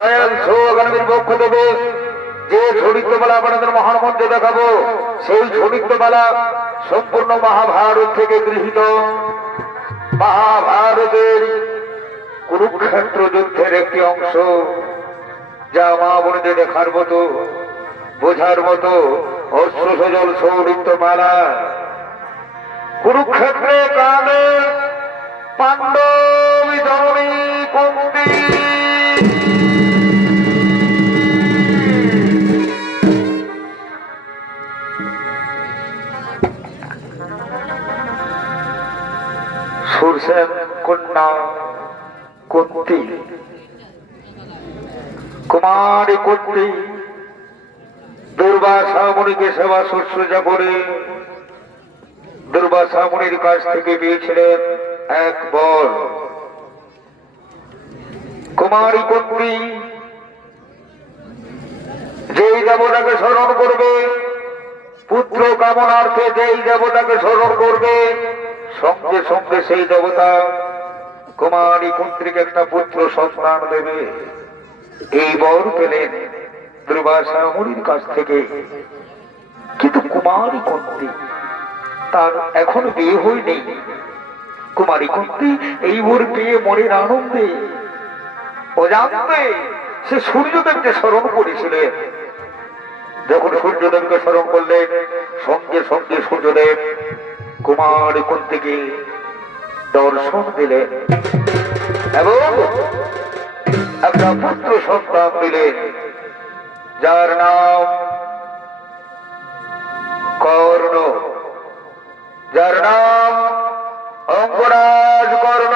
পক্ষ থেকে যে চরিত্রমালা আপনাদের মহামন্ত্রে দেখাবো সেই চরিত্রমালা সম্পূর্ণ মহাভারত থেকে গৃহীত। মহাভারতের কুরুক্ষেত্র যুদ্ধের একটি অংশ, যা মা বোনদের দেখার মতো, বোঝার মতো অশ্রু সজল চরিত্রমালা। কুরুক্ষেত্রে কালে পাণ্ডব জননী কুন্তি সুরসেন কন্যা কুন্তি, কুমারী কুন্তি দুর্বাসা মুনিকে সেবা শুশ্রূষা করে দুর্বাসা মুনির কাছ থেকে পেয়েছিলেন এক বর। কুমারী কুন্তি যেই দেবতাকে স্মরণ করবে, পুত্র কামনার্থে যেই দেবতাকে স্মরণ করবে, সঙ্গে সঙ্গে সেই দেবতা কুমারী কুন্তিকে একটা পুত্র সন্তান দেবে। এই বর পেলেন দুর্বাসা মুনির কাছ থেকে। কিন্তু কুমারী কুন্তি তার এখন বিয়ে হয়নি। কুমারী কুন্তি এই বর পেয়ে মনের আনন্দে অজান্তে সে সূর্যদেবকে স্মরণ করেছিলেন। যখন সূর্যদেবকে স্মরণ করলেন, সঙ্গে সঙ্গে সূর্যদেব কুমারী কুন্তিকে দর্শন দিলেন এবং একটা পুত্র সন্তান দিলেন, যার নাম কর্ণ, যার নাম অঙ্গরাজ কর্ণ।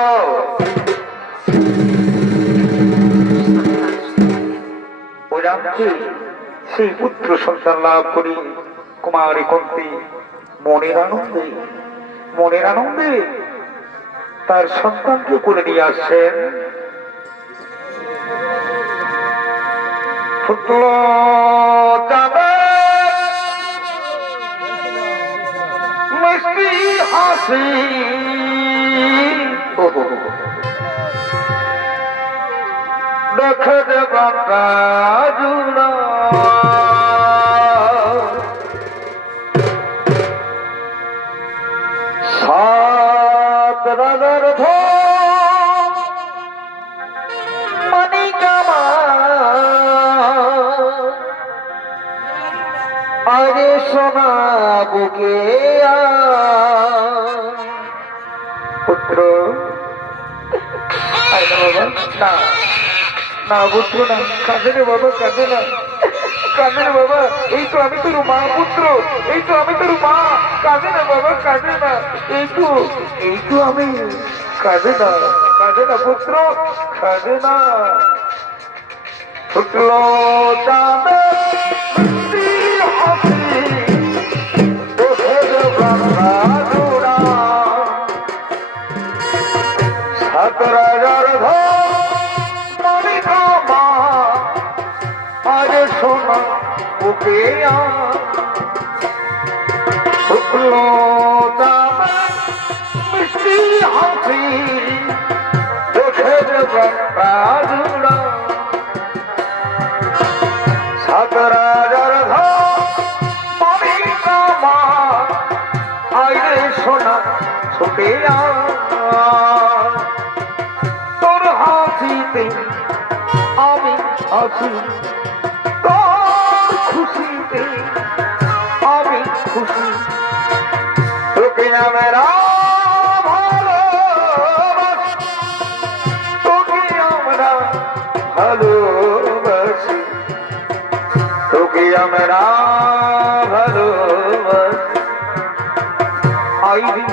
ও জানছে সেই পুত্র সন্তান লাভ করি কুমারী কুন্তি মনের আনন্দে তার সন্তানকে করে নিয়ে আসছেন। পুত্র মিষ্টি হাসি দেখে দেবাটা জুড়া সাত রাজার মানিকামা আরে সোনা বুকে পুত্র না না পুত্র না, কাঁদে রে বাবা, কাঁদে না, কাঁদে না বাবা, এই তো আমি তোর মা পুত্র, এই তো আমি তোর মা, কাঁদে না বাবা, কাঁদে না, এই তো আমি, কাঁদে না পুত্র, কাঁদে না। পুত্র সাত রাজার আরে সোনা বুকে শুক্লো মিষ্টি হাসি দেখে জুড়া সাত রাজার আরে সোনা ছুটে তোর হাসিতে আমি হাসি, তোর খুশিতে আমি খুশি, তোকে আমরা ভালোবাসি, তোকে আমরা ভালোবাসি, তোকে আমরা ভালোবাসি। আইবি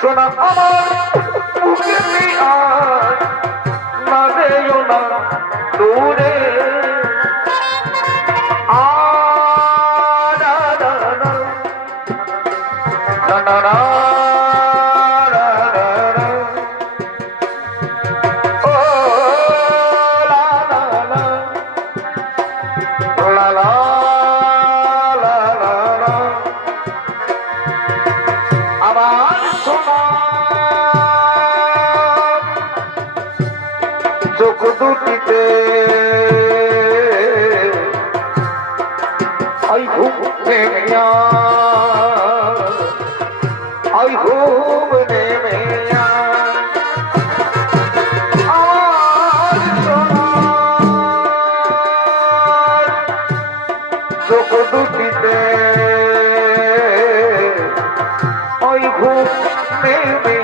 সোনা আমার বুকে আয়, না দেও না দূরে চোখ দুটিতে आई घूमने में চোখ দুটিতে ওই ঘুম নেমে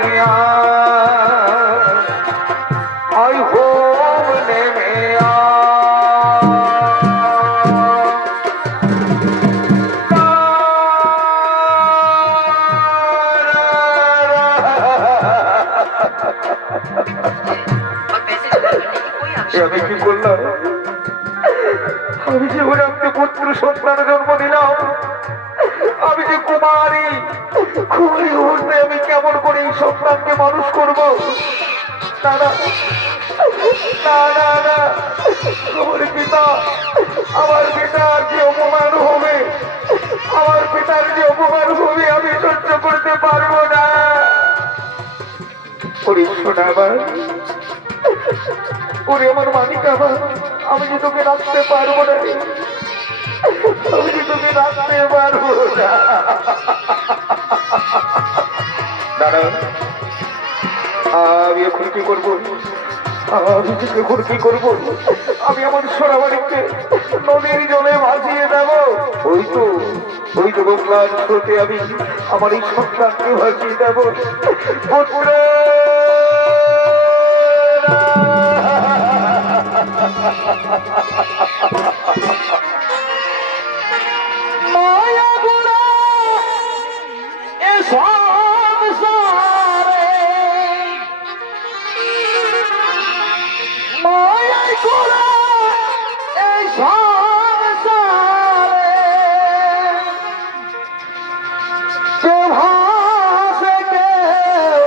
ওই ঘুম নেমে আমি কি করলাম? আমি যে ওরামকে পুত্র সন্তান জন্ম দিলাম, আমি যে কুমারী কুমারী অবস্থায় আমি কেমন করে এই সন্তানকে মানুষ করব? না না না না না, আমার পিতার যে অপমান হবে, আমার পিতার যে অপমান হবে আমি সহ্য করতে পারবো না। ওরে শোনা আমার, ওরে আমার মানিক আমার, আমি যে তোকে রাখতে পারবো না, আমি যে তোকে রাখতে পারবো না। দাদা আমি এখন কি করবো? আমি এখন কি করবো? আমি আমার সোনাবাড়িকে নদীর জলে ভাসিয়ে দেব। ওই তো গঙ্গার স্রোতে আমি আমার এই সন্তানকে ভাসিয়ে দেব। পুত্র মায়া গুড়া এ সংসারে, মায়া গুড়া এই সংসারে, যে ভাসে কেউ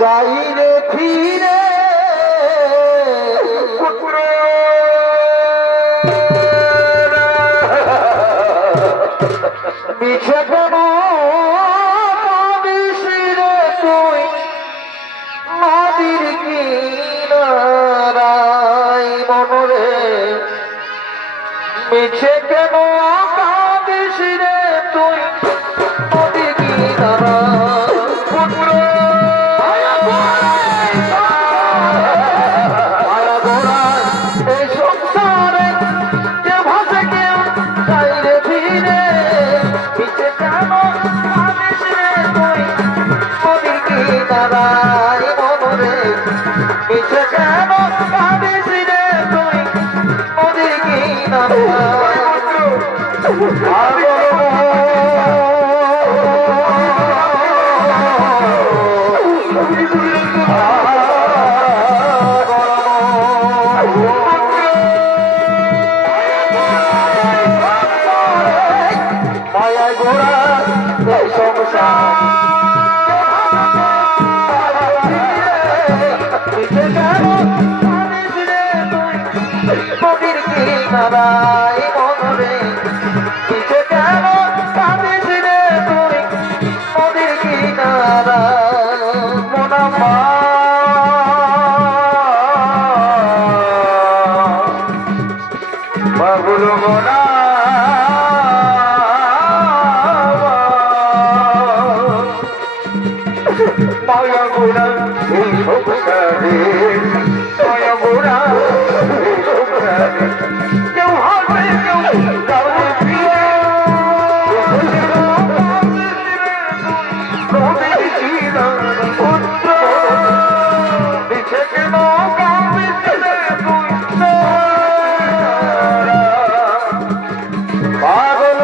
যাই রে ফিরে, পুত্র মিছে কেন কাঁদিস রে তুই নদীর কিনারায় মনরে, মিছে কেন কাঁদিস রে তুই নদীর কিনারায়। পুত্র মায়া গোড়ায় এই সংসারে যে ভাসে কেউ যাই রে ফিরে, মিছে কেন কাঁদিস রে তুই নদীর কিনারায় মনরে, মিছে কেন কাঁদিস রে তুই নদীর কিনারায়। মায়ায় গোড়া এই সংসার, মিছে কেন কাঁদিস রে তুই নদীর কিনারায় মনরে, মিছে কেন কাঁদিস রে তুই নদীর কিনারায়। মনামা বাবুল মোনা মায়া গোড়া এই সংসারে, মায়া গোড়া এই সংসারে, কেউ হবে কেউ যাবে ফিরে, নদীর কিনারে পুত্র, মিছে কেন কাঁদিস রে তুই পাগল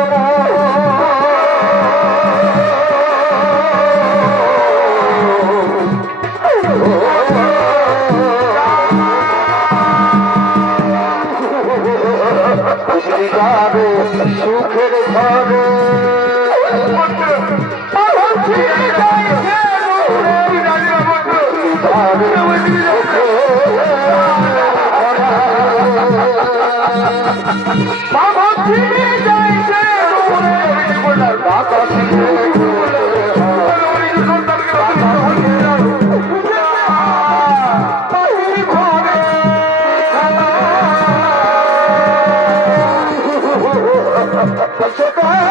যাবে সুখের ঘরে, ঘরে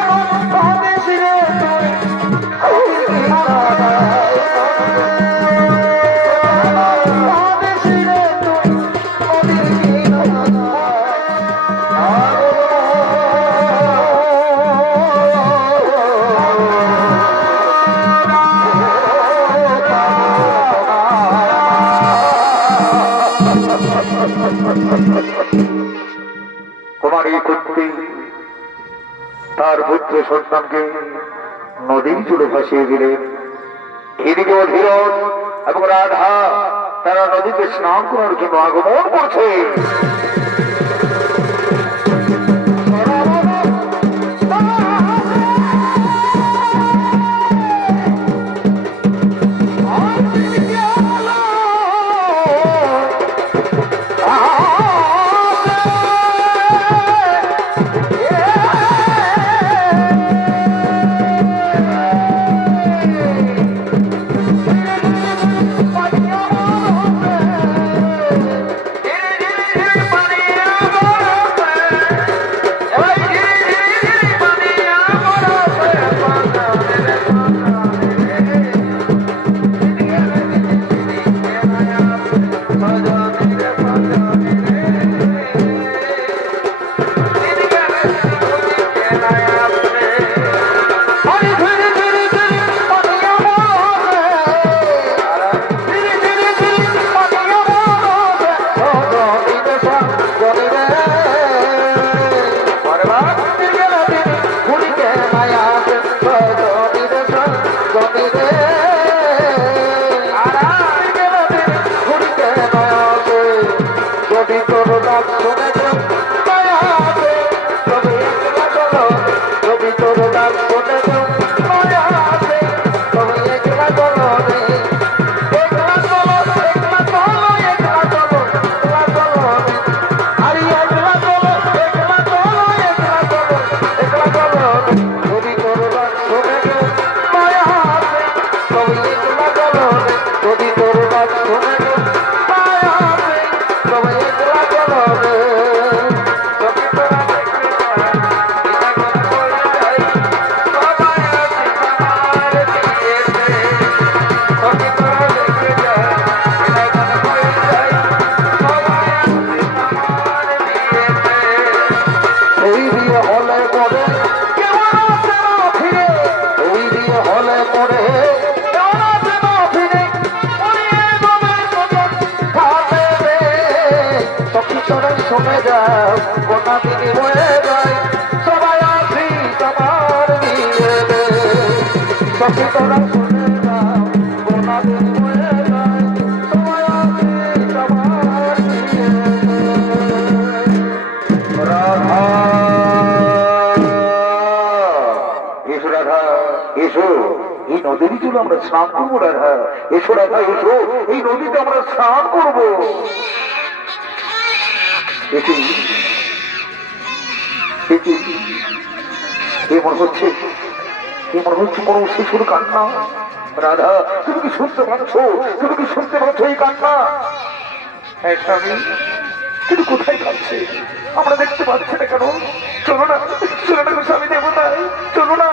কুমারী কুন্তি তার পুত্র সন্তানকে নদীর জলে ভাসিয়ে দিলেন। এদিকে অধীরথ এবং রাধা তারা নদীতে স্নান করার জন্য আগমন করছে। শুনে যাও কোনা দিদি বয়ে যায় সবাই আসি তোমার বিয়ে সখী তোরা শুনে যাও কোনা দিদি বয়ে যায় সবাই আসি তোমার বিয়ে। রাধা এসো, রাধা এসো, এই নদীর জন্য আমরা স্নান করবো। রাধা এসো, রাধা এসো, এই নদীতে আমরা স্নান করবো। মনে হচ্ছে কোন শিশুর কান্না। রাধা তুমি কি শুনতে পাচ্ছ? তুমি কি শুনতে পাচ্ছ এই কান্না? কিন্তু কোথায় কাঁদছে আমরা দেখতে পাচ্ছি না কেন? চলো না, চলো না স্বামী দেবতা, চলো না,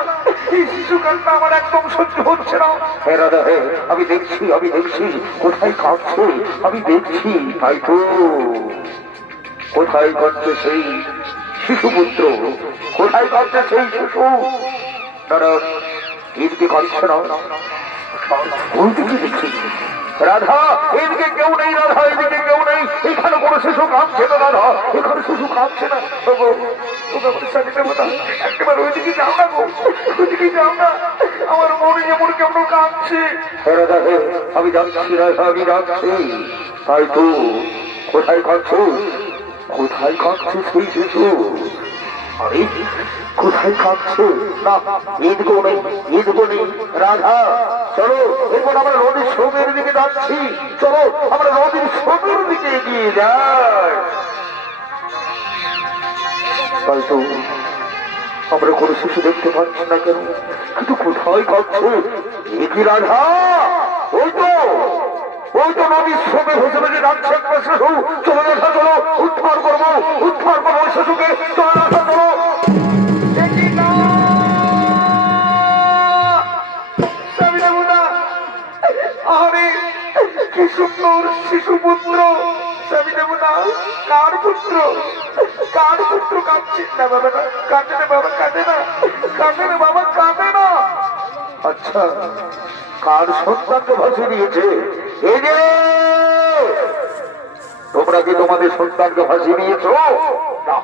এই শিশু কান্না আমার একদম সহ্য হচ্ছে না। হ্যাঁ রাধা, হ্যাঁ আমি দেখছি কোথায় কাঁদছে, আমি দেখছি। তাই তো কোথায় কাঁদছে সেই শিশুপুত্র, কোথায় কাঁদছে সেই শিশু? তারা এদিকে কাঁদছে না, ওইদিকে দেখছি। রাধা এদিকে কেউ নেই, রাধা এদিকে কেউ নেই, এখানে কোনো শিশু কাঁদছে না। রাধা এখানে শিশু কাঁদছে না। একবার ওইদিকে যাও না গো, ওইদিকে যাও না, আমার মনে যেমন কেমন কাঁদছে। রাধা আমি যাচ্ছি, রাধা আমি যাচ্ছি। তাই তো কোথায় কাঁদছো, কোথায় কাঁদছে সেই শিশু? আরে কোথায় কাঁদছে? না এদিকেও নেই, এদিকেও নেই। রাধা চলো এরপর আমরা নদীর স্রোতের দিকে যাচ্ছি, চলো আমরা নদীর স্রোতের দিকে এগিয়ে যাই। তাই তো আমরা কোনো শিশু দেখতে পাচ্ছি না কেন, কিন্তু কোথায় কাঁদছে? কি রাধা? ওই তো নদীর স্রোতে ভেসে ভেসে যাচ্ছে একটা শিশু। চলো রাধা চলো, উদ্ধার করবো ওই শিশুকে। চলো রাধা চলো। আরে কি সুন্দর শিশুপুত্র, স্বামী দেবতা। কার পুত্র? কার পুত্র? কাঁদছিস না বাবা, না কাঁদে না বাবা, কাঁদে না, কাঁদে না বাবা, কাঁদে না। আচ্ছা কার সন্তানকে ভাসিয়ে দিয়েছে? এই যে তোমরা কি তোমাদের সন্তানকে ভাসিয়ে দিয়েছ? না,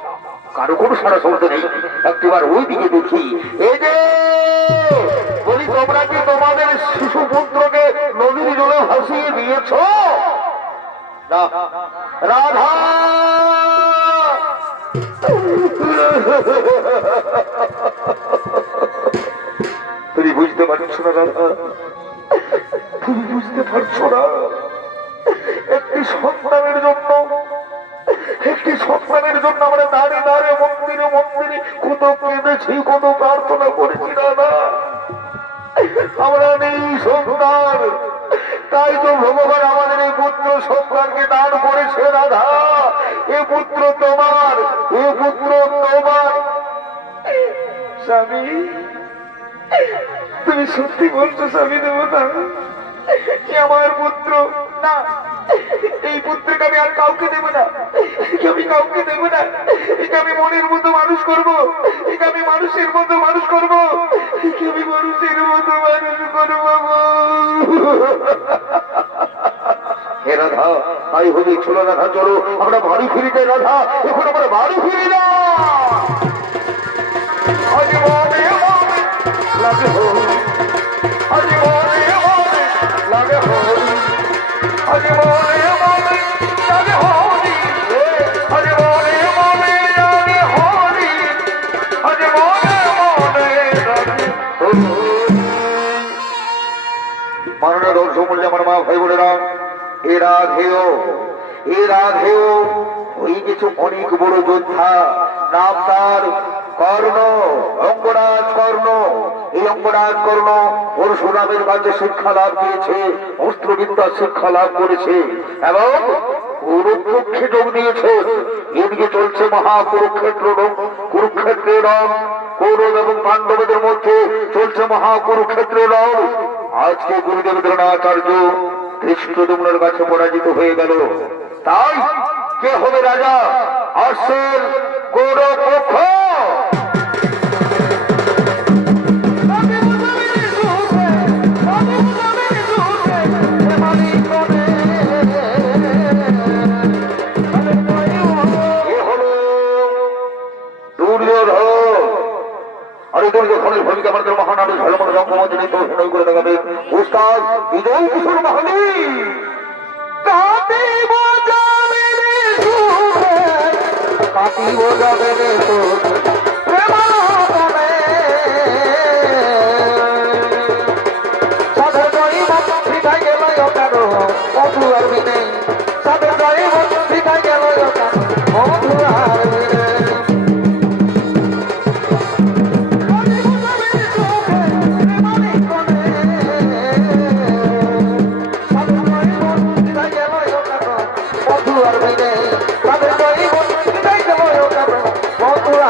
কারো কোনো সারা শব্দ নেই। একটিবার ওই দিকে দেখি। এই যে বলি, তোমরা কি তোমাদের শিশু পুত্রকে নদীর জলে ভাসিয়ে দিয়েছ? না। রাধা, তুমি বুঝতে পারছো না রাধা? তুমি বুঝতে পারছো না? একটি সন্তানের জন্য আমরা দাঁড়িয়ে দাঁড়িয়ে মন্দিরে মন্দিরে কত কেঁদেছি, কত প্রার্থনা করেছি রাধা। আমরা নেই সন্তান, তাই তো ভগবান আমাদের এই পুত্র সন্তানকে দান করেছে রাধা। এ পুত্র তোমার, এ পুত্র তোমার। স্বামী, তুমি সত্যি বলছো স্বামী দেবতা? কি আমার পুত্র? না, এই পুত্রকে আমি আর কাউকে দেব না, একে আমি কাউকে দেব না। একে আমি মনের মতো মানুষ করবো, একে আমি মানুষের মতো মানুষ করবো, একে আমি মানুষের মতো মানুষ করবো। হে রাধা, তাই হলে চলো রাধা, চলো আমরা বাড়ি ফিরে যাই রাধা। এখন আমরা বাড়ি ফিরে না। আজ মনে মনে লাগে হরি, আজ মনে মনে লাগে হরি, আজ মনে মনে লাগে হরি, আজ মনে মনে লাগে হরি, আজ মনে মনে লাগে হরি। মাননীয় দর্শক মূল্য আমার মা ভাই বোনেরা, এ রাধেয় ওই কিছু অনেক বড় যোদ্ধা, নাম তার কর্ণ, অঙ্গরাজ কর্ণ। এই অঙ্গরাজ কর্ণ পরশুরামের কাছে শিক্ষা লাভ দিয়েছে, অস্ত্রবিদ্যা শিক্ষা লাভ করেছে এবং কুরুক্ষেত্রে যোগ দিয়েছে। এদিকে চলছে কুরুক্ষেত্রের রং। কৌরব এবং পাণ্ডবদের মধ্যে চলছে মহাকুরুক্ষেত্রের রং। আজকে গুরুদেব দ্রোণাচার্য ধৃষ্টদ্যুম্নের কাছে পরাজিত হয়ে গেল। তাই কে হবে রাজা? আসছেন কৌরব পক্ষ। দুর্যোধনের ভূমিকা আমাদের মহানাడు ঝলমল রঙ্গমঞ্চে নিতে অভিনয় করে দেখাবে উস্তাদ বিজয় কিশোর মাহালি। কাটিব যাবে রে সুখে, কাটিব যাবে রে সুখে, প্রেমানন্দে সাধের দৈব ফিটাই গেল কেন মধু আর বিনে, সাধের দৈব ফিটাই গেল কেন মধু আর বিনে। মধুরা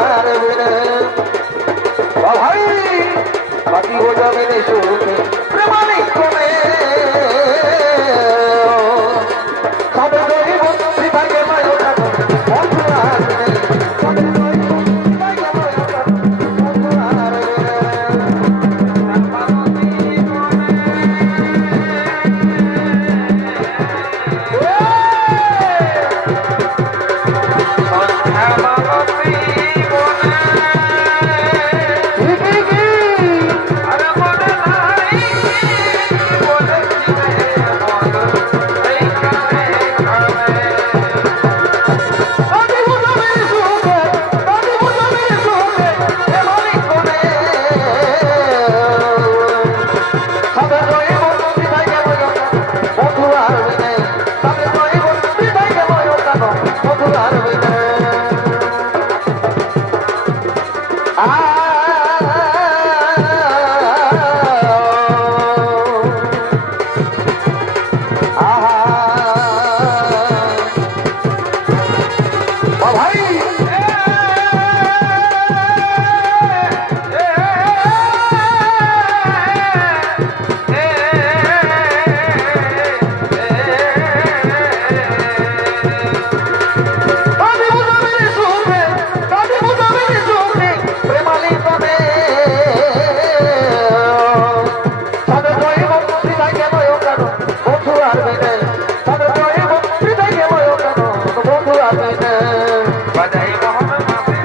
বাজাই মোহন মাঝে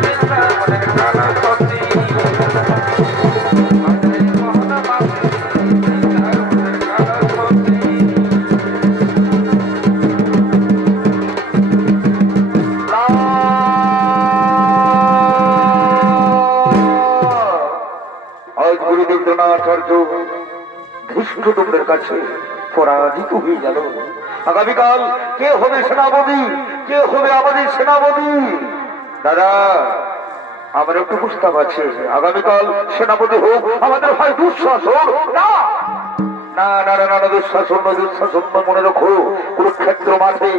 বৃন্দাবনের কালা সতী বাজাই মোহন মাঝে বৃন্দাবনের কালা সতী আজ গুরুদেব দ্রোণাচার্য ধৃষ্টদ্যুম্নের কাছে পরাজিত হয়ে গেল। আগামীকাল কে হবে সেনাপতি, কে হবে আমাদের সেনাপতি? দাদা, আমার একটু প্রস্তাব আছে। আগামীকাল সেনাপতি হোক আমাদের ভাই দুঃশাসন। না না না না না, দুঃশাসন না, দুঃশাসন না। মনে রাখো, কুরুক্ষেত্র মাঠে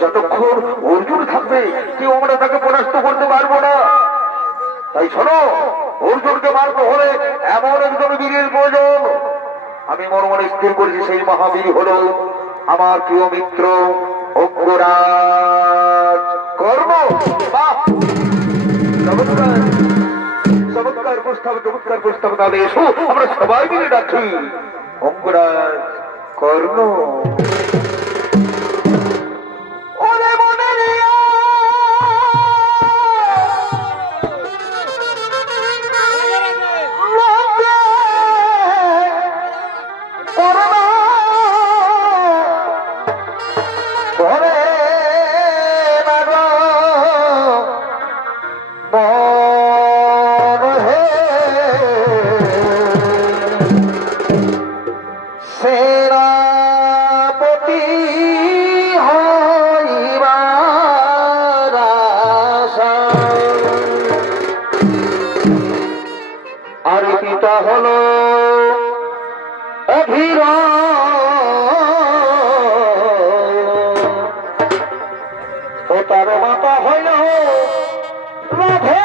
যতক্ষণ অর্জুন থাকবে কেউ আমরা তাকে পরাস্ত করতে পারবো না। তাই শোনো, অর্জুনকে মারতে হলে এমন একজন বীরের প্রয়োজন। আমি মনে মনে স্থির করেছি সেই মহাবীর হলো আমার প্রিয় মিত্র অঙ্গরাজ কর্ম। বাহ, চমৎকার চমৎকার প্রস্তাব, চমৎকার প্রস্তাব। তাহলে এসো আমরা সবাই মিলে ডাকি অঙ্গরাজ কর্ণ। আর পিতা হলো অধীর, ও তার মাতা হইল রাধে।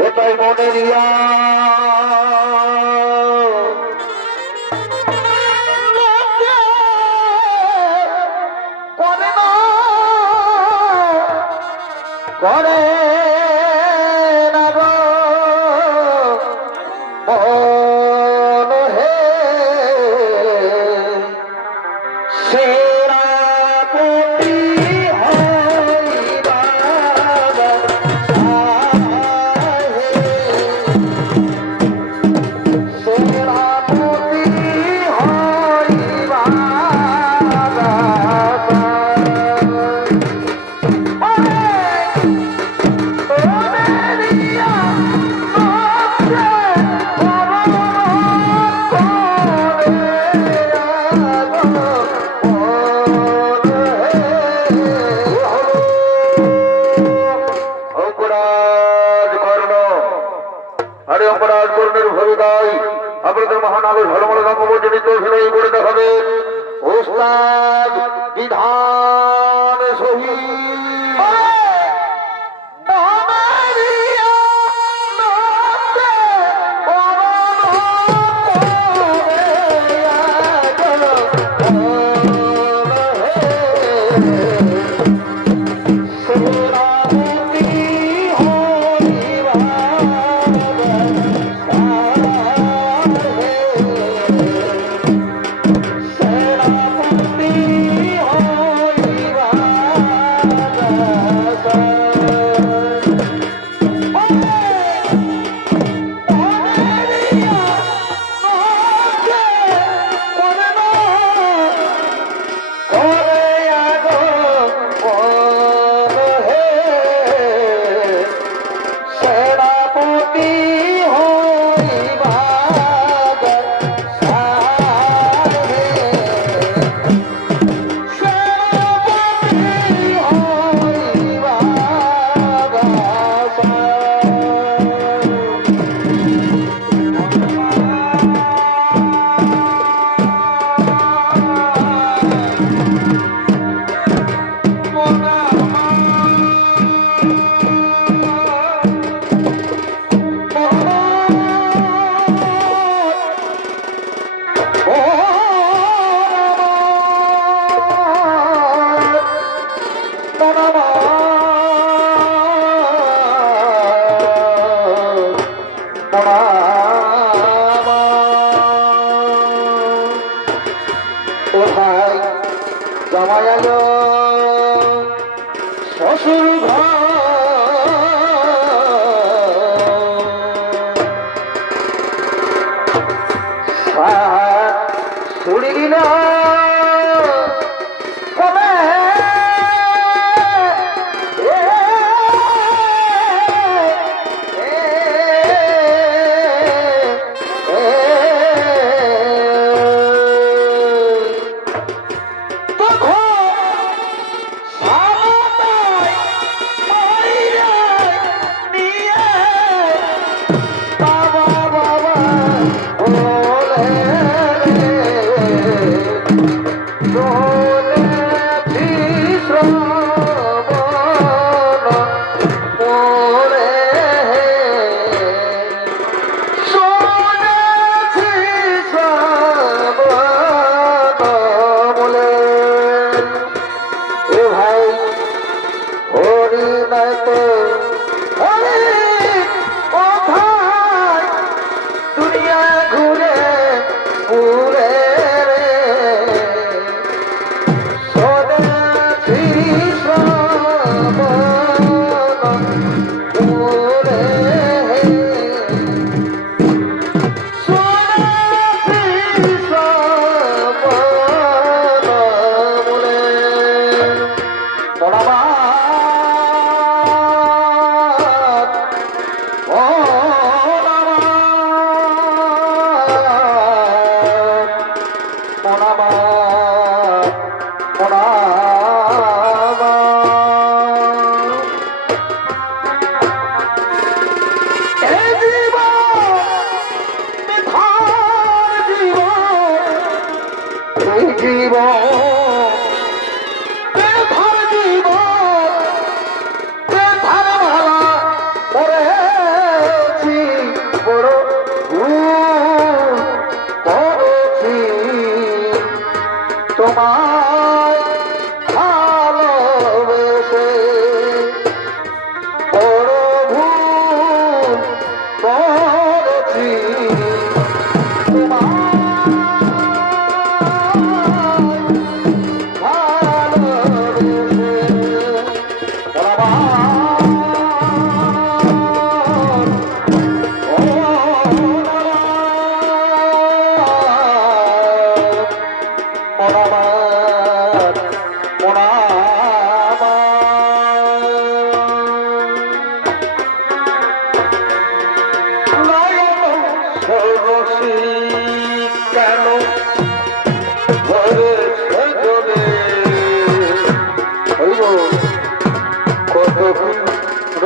ওটাই মনের ইয়া করে না গো মন হে সেনাপতি হইবার সেনাপতি হইবার অপরাধ করণের ভূমিকায় আপনাদের মহানাগর ধর্মল রঙ্গমঞ্চনিত অভিনয় করে দেখাবেন ওস্তাদ বিধান শহীদ।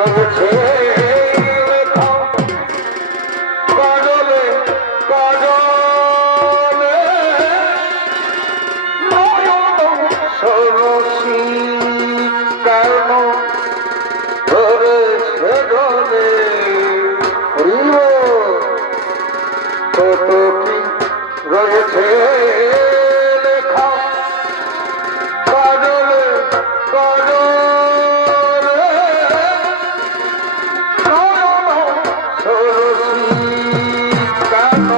রয়েছে লেখা কাজলে কাজলে নয়ন সরসী কেন ধরেছে জলে কত কি রয়েছে লেখা কাজলে কাজলে নয়ন সরসী কেন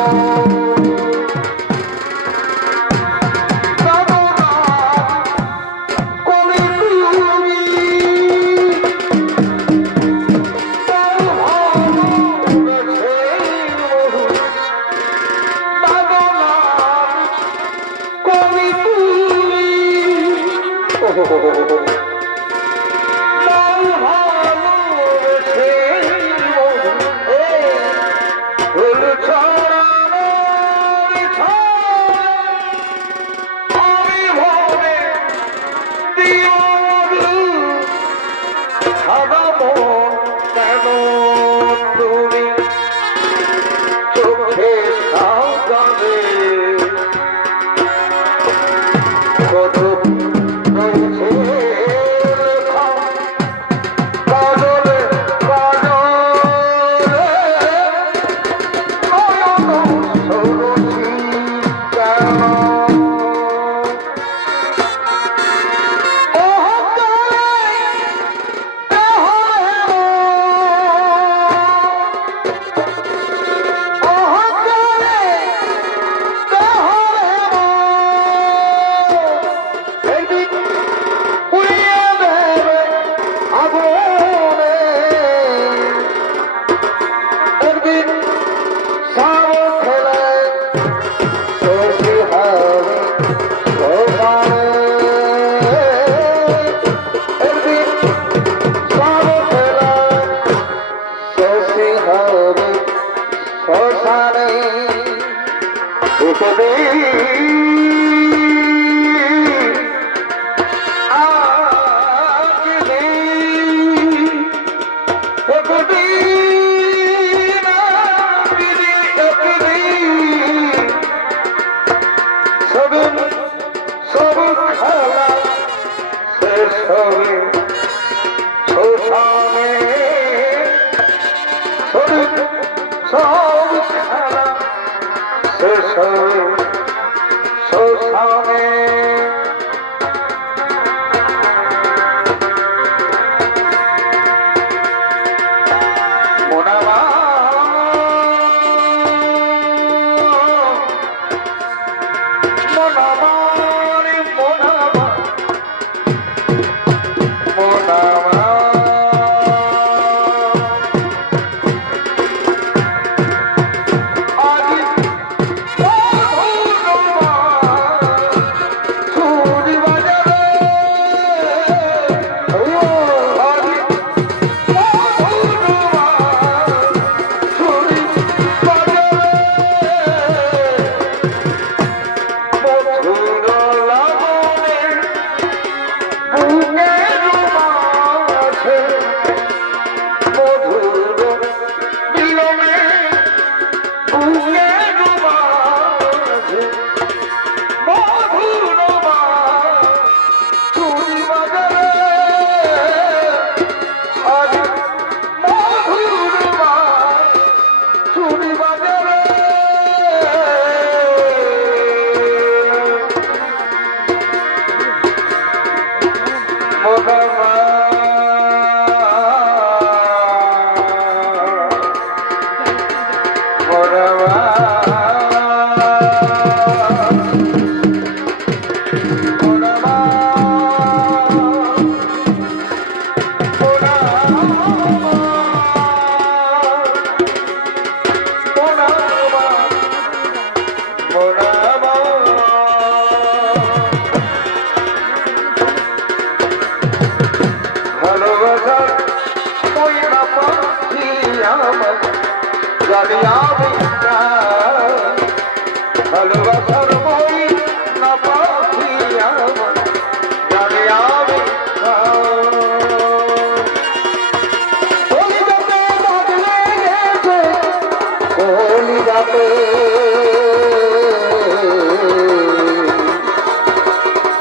হাতে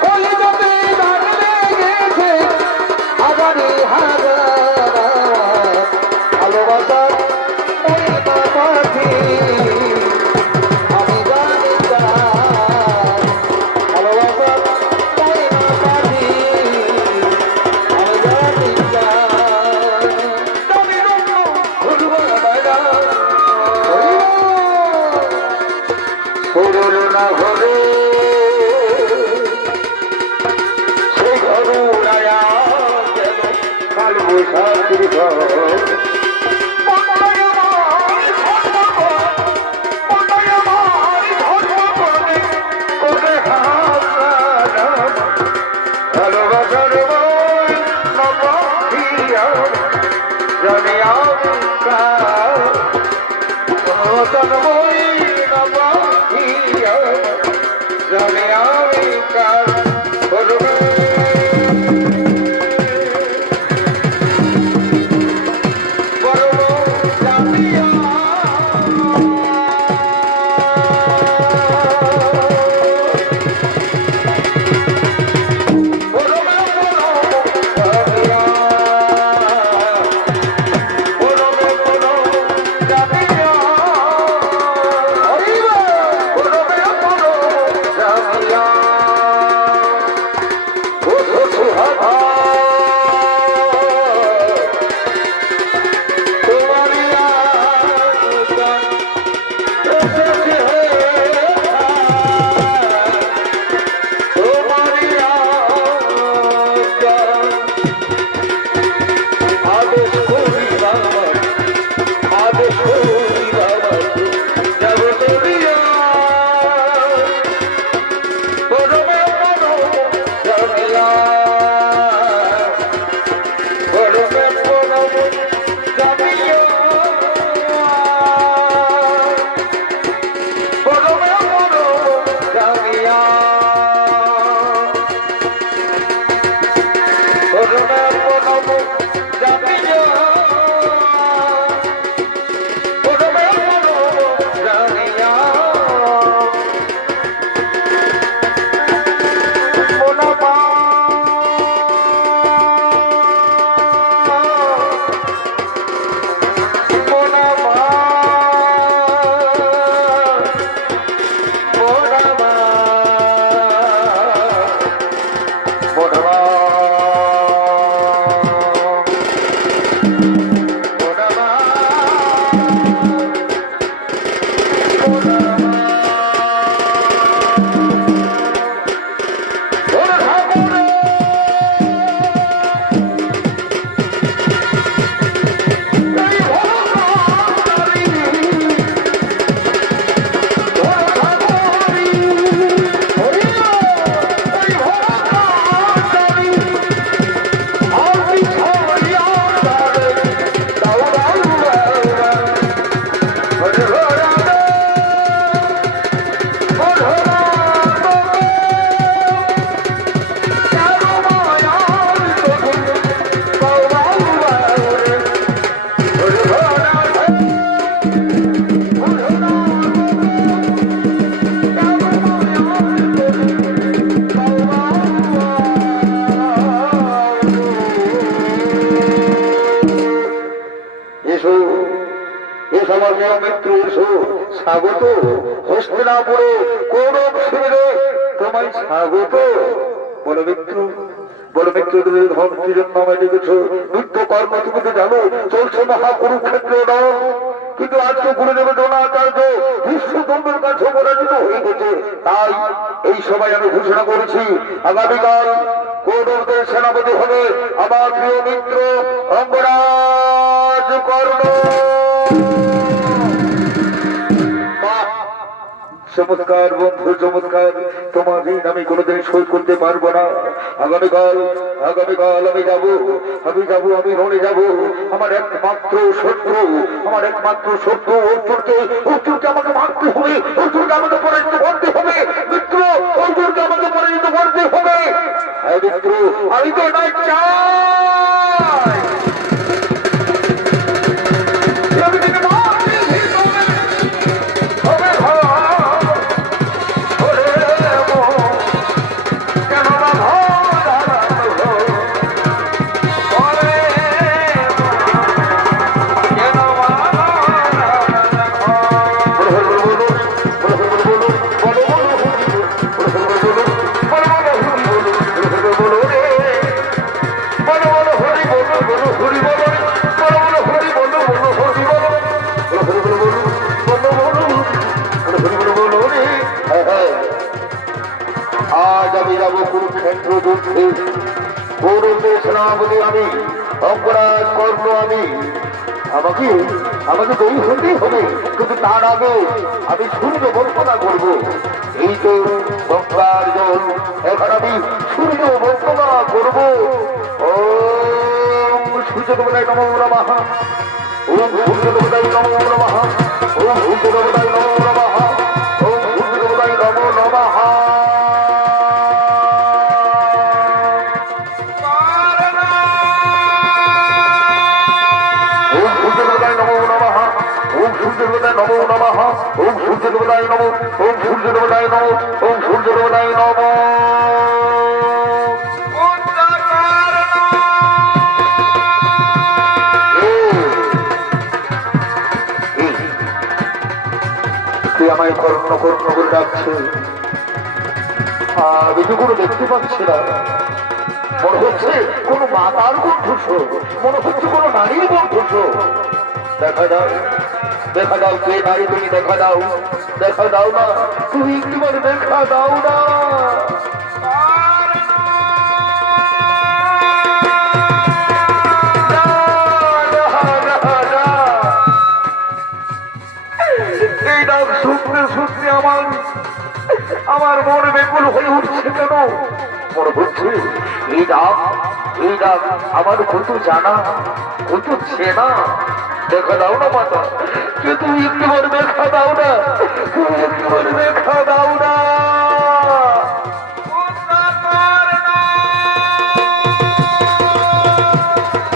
কলিজাতে দাগ লেগেছে হাজারে হাজার ভালোবাসার ময়না পাখি আমি জানি তার ভালোবাসার ময়না পাখি আমি জানি তার তুমি রঙ ঘুরবো ময়না ঘুরল না ঘরে সেই ঘর উড়ায়া গেল কাল বৈশাখীর ঘর ভালোবাসার জানি আমি কার জানি আমি কার স্বাগত হস্তিনাপুরে কৌরব শিবিরে তোমায় স্বাগত। বলো মিত্র তুমি ধর্মের জন্য আমায় ডেকেছ, নিত্য কর্ম তুমি তো জানো চলছে মহাকুরুক্ষেত্র নয়, কিন্তু আজকে গুরুদেব দ্রোণাচার্য বিশ্বদম্বের কাছে পরাজিত হয়ে গেছে। তাই এই সবাই আমি ঘোষণা করেছি আগামীকাল কৌরবদের সেনাপতি হবে আমার প্রিয় মিত্র অঙ্গরাজ কর্ণ। চমৎকার বন্ধু চমৎকার, তোমার ঋণ আমি কোনোদিন শোধ করতে পারবো না। আগামীকাল আমি যাবো আমি রণে যাবো। আমার একমাত্র শত্রু অর্জুনকে আমাকে মারতে হবে, অর্জুনকে আমাকে পরাজিত করতে হবে মিত্র, অর্জুনকে আমাকে পরাজিত করতে হবে। হ্যাঁ মিত্র, আমি তো এটাই চাই। আমি আমাকে আমাকে জয়ী হতেই হবে, কিন্তু তার আগে আমি সূর্য বর্ণনা করব। এই তো গঙ্গার জল, এখন আমি সূর্য বর্ণনা করব। ওম সূর্য দেবতায় নমো নমঃ, ওম সূর্য দেবতায় নমো নমঃ, ওম সূর্য দেবতায় নমো নমঃ, ওম সূর্য দেবতায় নমো নমঃ। ওম সূর্য দেবতায় নমো নমঃ, ওম সূর্য দেবতায় নমো নমঃ, ওম সূর্য দেবতায় নমো, ওম সূর্য দেবতায় নমো, ওম সূর্য দেবতায় নমো। তুই আমায় কর্ণ কর্ণ করে ডাকছে, আমি তো কোনো দেখতে পাচ্ছি না। মনে হচ্ছে কোনো মাতার কণ্ঠস্বর, মনে হচ্ছে কোনো নারীর কণ্ঠস্বর। দেখা দাও, দেখা দাও, কে নারী তুমি, দেখা দাও, দেখা দাও না, তুমি একটিবার দেখা দাও না। এই ডাক শুনতে শুনতে আমার মন বেকুল হয়ে উঠছে কেন? মনে হচ্ছে এই ডাক আমার কত জানা, কত চেনা। দেখা দাও না মাতা, কে তুমি একটিবার দেখা দাও না, তুমি একটিবার দেখা দাও না।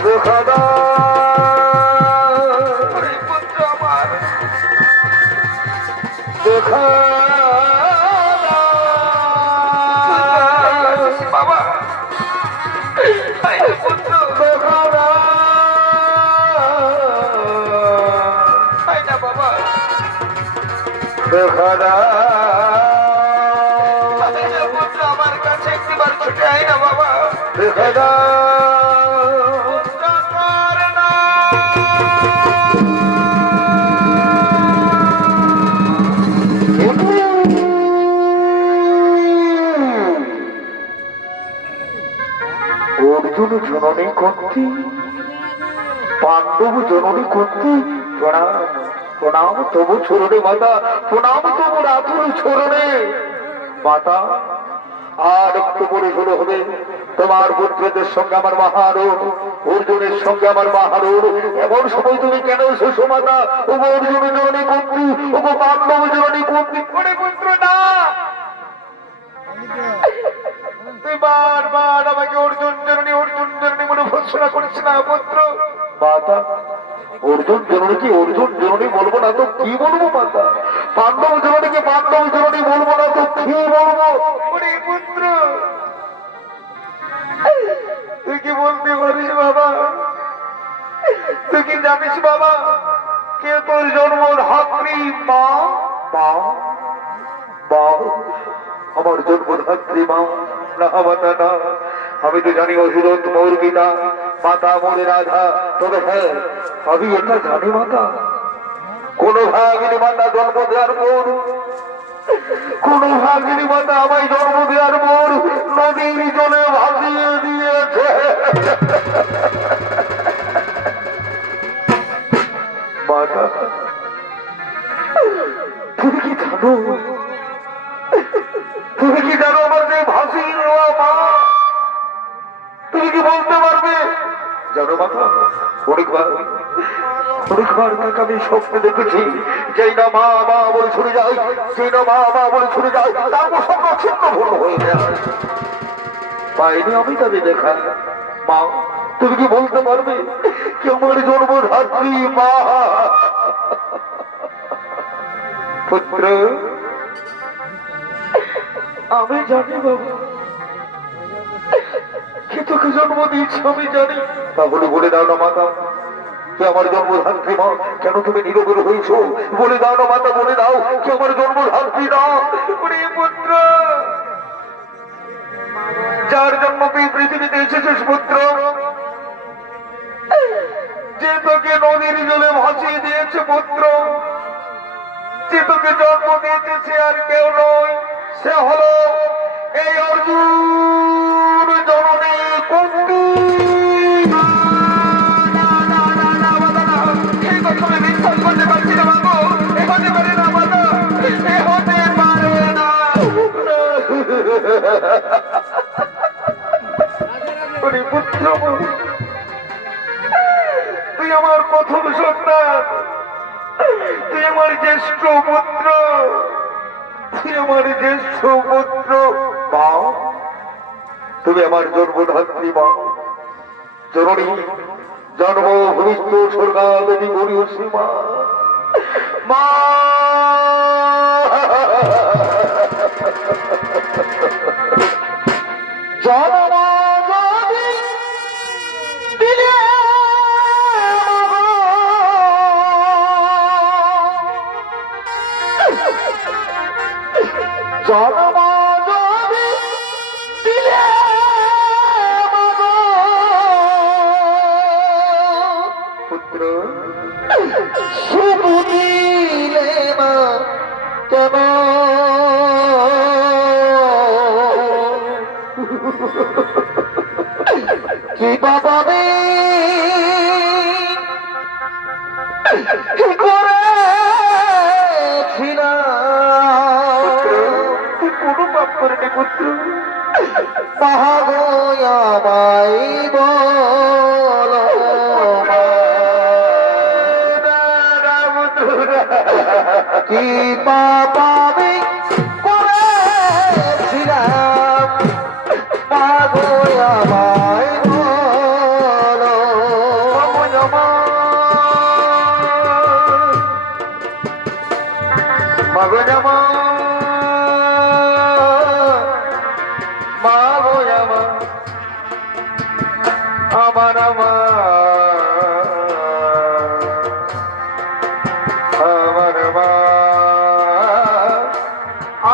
দেখা দাও দেখা বাবা, দেখা বাবা, দেখা আমার কাছে একটিবার ছুটে আয় না বাবা, দেখা অর্জুন জননী কর্তী, পাণ্ডব জননী কর্তী, প্রণাম প্রণাম তবু ছোড়নে মাতা, প্রণাম তবু রাতুর ছোড়নে মাতা। আর একটু পরে শুরু হবে তোমার পুত্রদের সঙ্গে আমার মহারণ, অর্জুনের সঙ্গে আমার মহারণ। এমন সময় তুমি কেন এসেছো মাতা? ও অর্জুন জননী কর্তী, ও পাণ্ডব জননী কর্তী। পুত্র না, তুই বারবার আমাকে অর্জুন জননী বলে ঘোষণা করেছি না পুত্র? মাতা অর্জুন জননীকে অর্জুন জননী বলবো না তো কি বলবো মাতা? পাণ্ডব জননীকে পাণ্ডব জননী বলবো না তো কি বলবো? পুত্র তুই কি বলতে পারিস বাবা? তুই কি জানিস বাবা কে তোর জন্মধাত্রী? মা, মা, মা, আমার জন্মধাত্রী মা। না মাতা না, আমি তো জানি অসুরত মোর পিতা, মাতা মোরে রাধা। তবে হ্যাঁ আমি এটা জানি মাতা, কোন ভাগিনী মাতা জন্ম দেওয়ার পর, কোন ভাগিনী মাতা আমায় জন্ম দেওয়ার পর নদীর জলে ভাসিয়ে দিয়েছে। মাতা তুমি কি জানো, তুমি কি জানো আমার যে ভাসিয়ে দেওয়া মা? তুমি কি বলতে পারবে? জানো মাতা, অনেকবার তাকে আমি স্বপ্নে দেখেছি, যেই না মা মা বলে ছুটে যায়, যেই না মা মা বলে ছুটে যায়, তারপর স্বপ্ন ছিন্ন ভুল হয়ে যায়। পাইনি আমি তাদের দেখা। মা তুমি কি বলতে পারবে কি আমার জন্মধাত্রী মা? পুত্র আমি জানি বাবা, কে তোকে জন্ম দিয়েছে আমি জানি। তাহলে বলে দাও না মাতা, কে আমার জন্মধাত্রী মা? কেন তুমি নীরবের হয়েছো? বলে দাও না মাতা, বলে দাও কে আমার জন্মধাত্রী না? পুত্র যার জন্ম তুই পৃথিবীতে এসেছিস পুত্র, যে তোকে নদীর জলে ভাসিয়ে দিয়েছে পুত্র, যে তোকে জন্ম দিয়েছে সে আর কেউ নয়, সে হলো এই অর্জুন জননী কুন্তি। কখনো বিশ্বাস করতে পারছি না মাগো, এ হতে পারে না মাতা, এ হতে পারে না। ওরে পুত্র, তুই আমার প্রথম সন্তান, তুই আমার জ্যেষ্ঠ পুত্র, তুই আমার জ্যেষ্ঠ পুত্র। মা, তুমি আমার জন্মধাত্রী মা, জননী, জন্ম ভবিষ্য স্বর্গাদী গরিয়সী মা। মা, জন্ম যদি দিলে জন্ম যদি দিলে পুত্র, শুভ দিলে মা কেন কি পাবে কি করেছিলাম, তুই কোনো পাপ করিনি পুত্র। পাহাগয়াবাই বল কি পাপাবে করেছিলাম, পাহাগয়াবাই বল মাগো আমার আমার মা,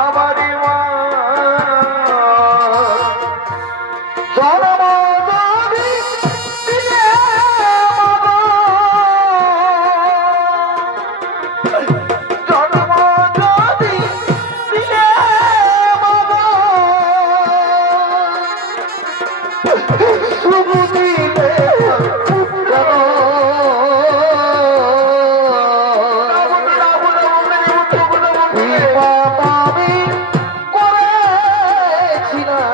আমার মা, জন্ম যদি দিলে মাগো, জন্ম যদি দিলে মাগো, শুভ দিলে কি পাপাবে করেছিলাম,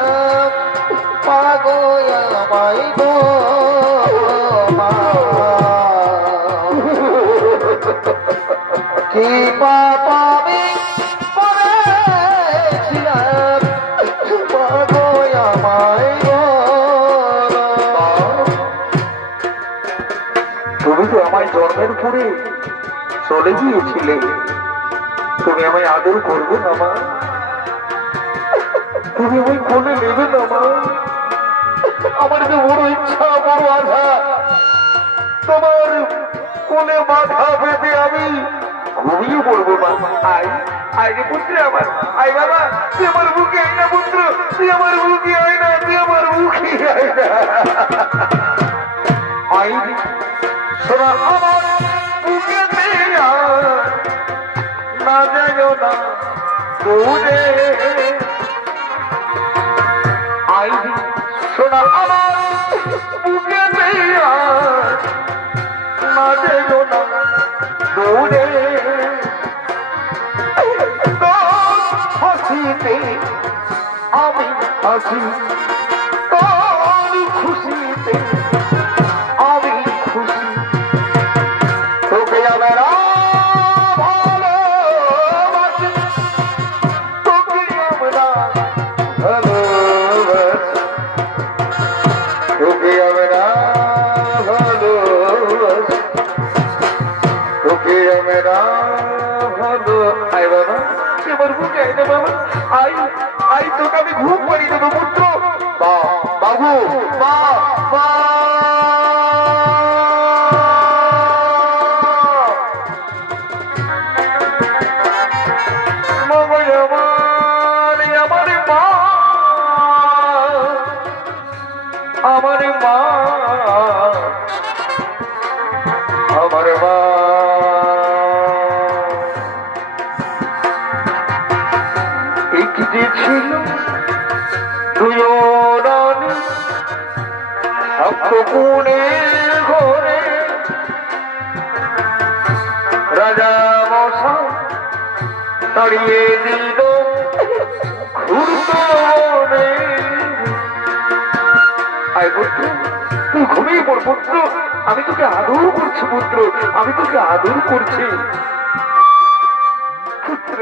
পাগো আমায় বল। তুমি তো আমায় জন্মের পরে চলে গিয়েছিলে, তুমি আমায় আদর করবে না মা, তুমি আমায় কোলে নেবে না মা। আমার যে বড় ইচ্ছা, বড় আশা, তোমার কোলে মাথা পেতে আমি ঘুমিয়ে পড়বো মা। আয় আয় রে পুত্র আমার, আয় বাবা, তুই আমার বুকে আয় না পুত্র, তুই আমার বুকে আয় না, তুই আমার বুকে আয় না। আয় শোনা আমার বুকে না যাইও না দূরে, আয় শোনা আমার বুকে না যাইও না দূরে, হাসিতে আমি হাসি, তোর খুশিতে আমি খুশি, তোকে আমার ভালোবাসি, তোকে আমরা ভালোবাসি, তোকে আমরা ভালোবাসি, তোকে আমরা ভালো। আয় বাবা, আমার বুকে আয় না বাবা, আয় আয়, তোকে আমি ঘুম পাড়িয়ে দেবো পুত্র। বাবু, মা, মা, আমার মা, আমার মা, এক যে ছিল দুই রানী, সপ্তগুণে রাজা মশাই তাড়িয়ে দিল ঘুরতো মনে। আয় পুত্র, তুই ঘুমিয়ে পড় পুত্র, আমি তোকে আদর করছি পুত্র, আমি তোকে আদর করছি পুত্র।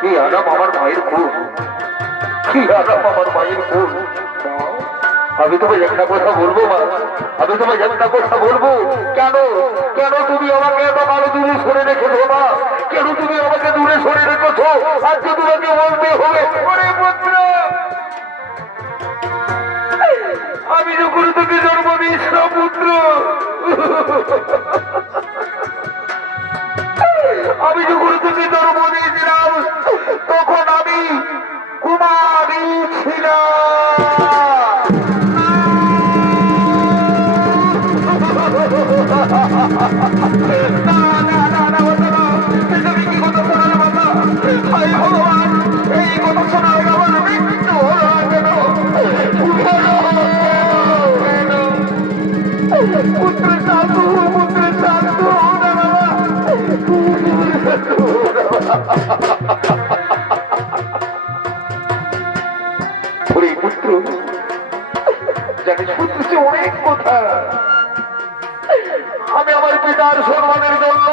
কি আরাম আমার মায়ের খুব, কি আরাম আমার মায়ের খুব। আমি তোমায় একটা কথা বলবো মা, আমি তোমায় একটা কথা বলবো। কেন কেন তুমি আমাকে এত ভালো দূরে সরে রেখেছো মা? কেন তুমি আমাকে দূরে সরে রেখেছো? আজকে তোমাকে বলতে হবে। ওরে পুত্র, আমি যখন তোকে জন্ম দিয়েছিলাম পুত্র, আমি যখন তোকে জন্ম দিয়েছিলাম তখন আমি কুমারী ছিলাম। পুত্র জানিস পুত্র, সে অনেক কথা। আমি আমার পিতার সম্মানের জন্য,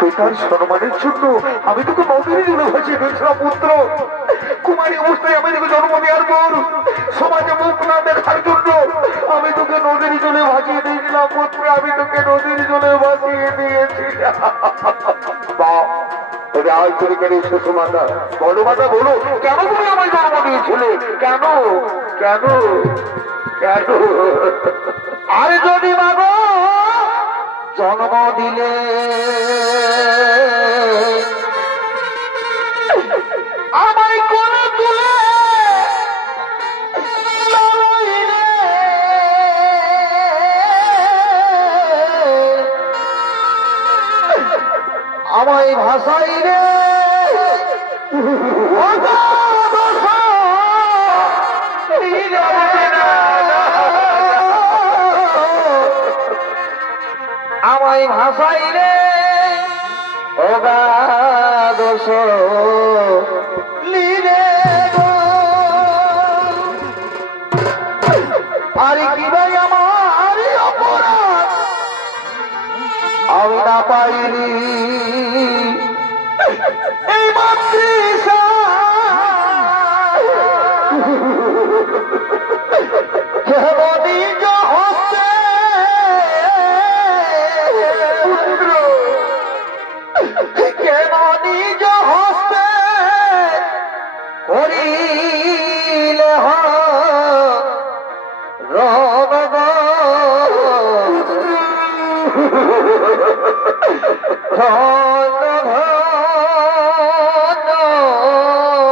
পিতার সম্মানের জন্য আমি তোকে নদীর জলে ভাসিয়ে দিয়েছিলাম পুত্র। কুমারী অবস্থায় আমি তোকে জন্ম দেওয়ার পর সমাজে মুখ না দেখার জন্য আমি তোকে নদীর জলে ভাসিয়ে দিয়েছিলাম পুত্র, আমি তোকে নদীর জলে ভাসিয়ে দিয়েছি। তবে আজ তুমি কেন এসেছো মাতা? বলো মাতা, বলো কেন তুমি আমায় জন্ম দিয়েছিলে? কেন কেন কেন? আর যদি মাগো জন্ম দিলে আমায় কোলে তুলে লইলে, আমায় ভাসাইলে আমায় ভাসাইলে অগাধ লীলে গো। আরে কি ভাই আমার অপরাধ আমি না পাইনি এই মাতৃষা নিজ হস্তে কেন নিজ হস্তে করিলে রব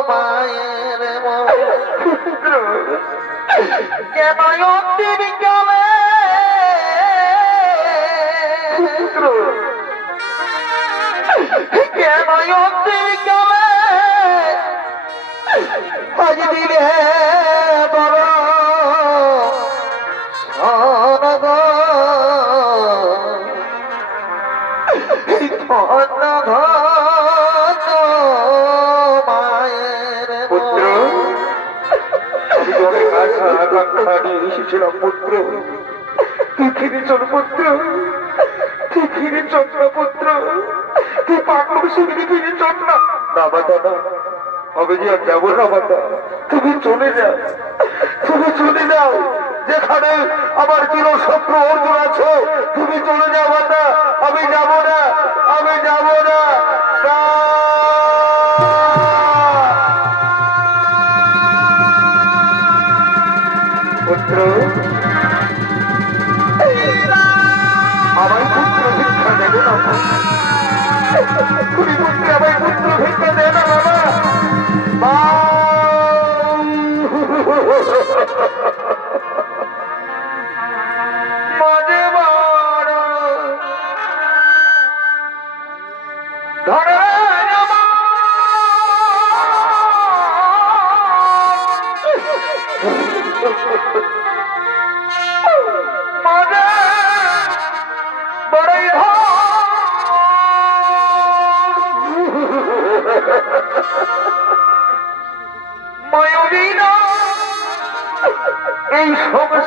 মায়ের কেন অন্তিম কালে কেন অন্তিম কালে আজ দিলে বড় সনগ ধন্য ধন্য মায়ের পুত্র। আমি অনেক আশা আকাঙ্ক্ষা নিয়ে এসেছিলাম পুত্র, তুই ফিরে চল পুত্র, তুই ফিরে চল না পুত্র, তুই পাগল শিবিরে ফিরে চল না। না বাতা না, আমি যে আর যাবো না বাতা, তুমি চলে যাও, তুমি চলে যাও যেখানে আমার চিরশত্রু অর্জুন আছে, তুমি চলে যাও বাতা, আমি যাব না, আমি যাব না। পুত্র আমার পুত্র ভিক্ষা দেবে না, কুড়ি পুত্রে আমার পুত্র ভিক্ষা দেবে না বাবা। মাঝে বড়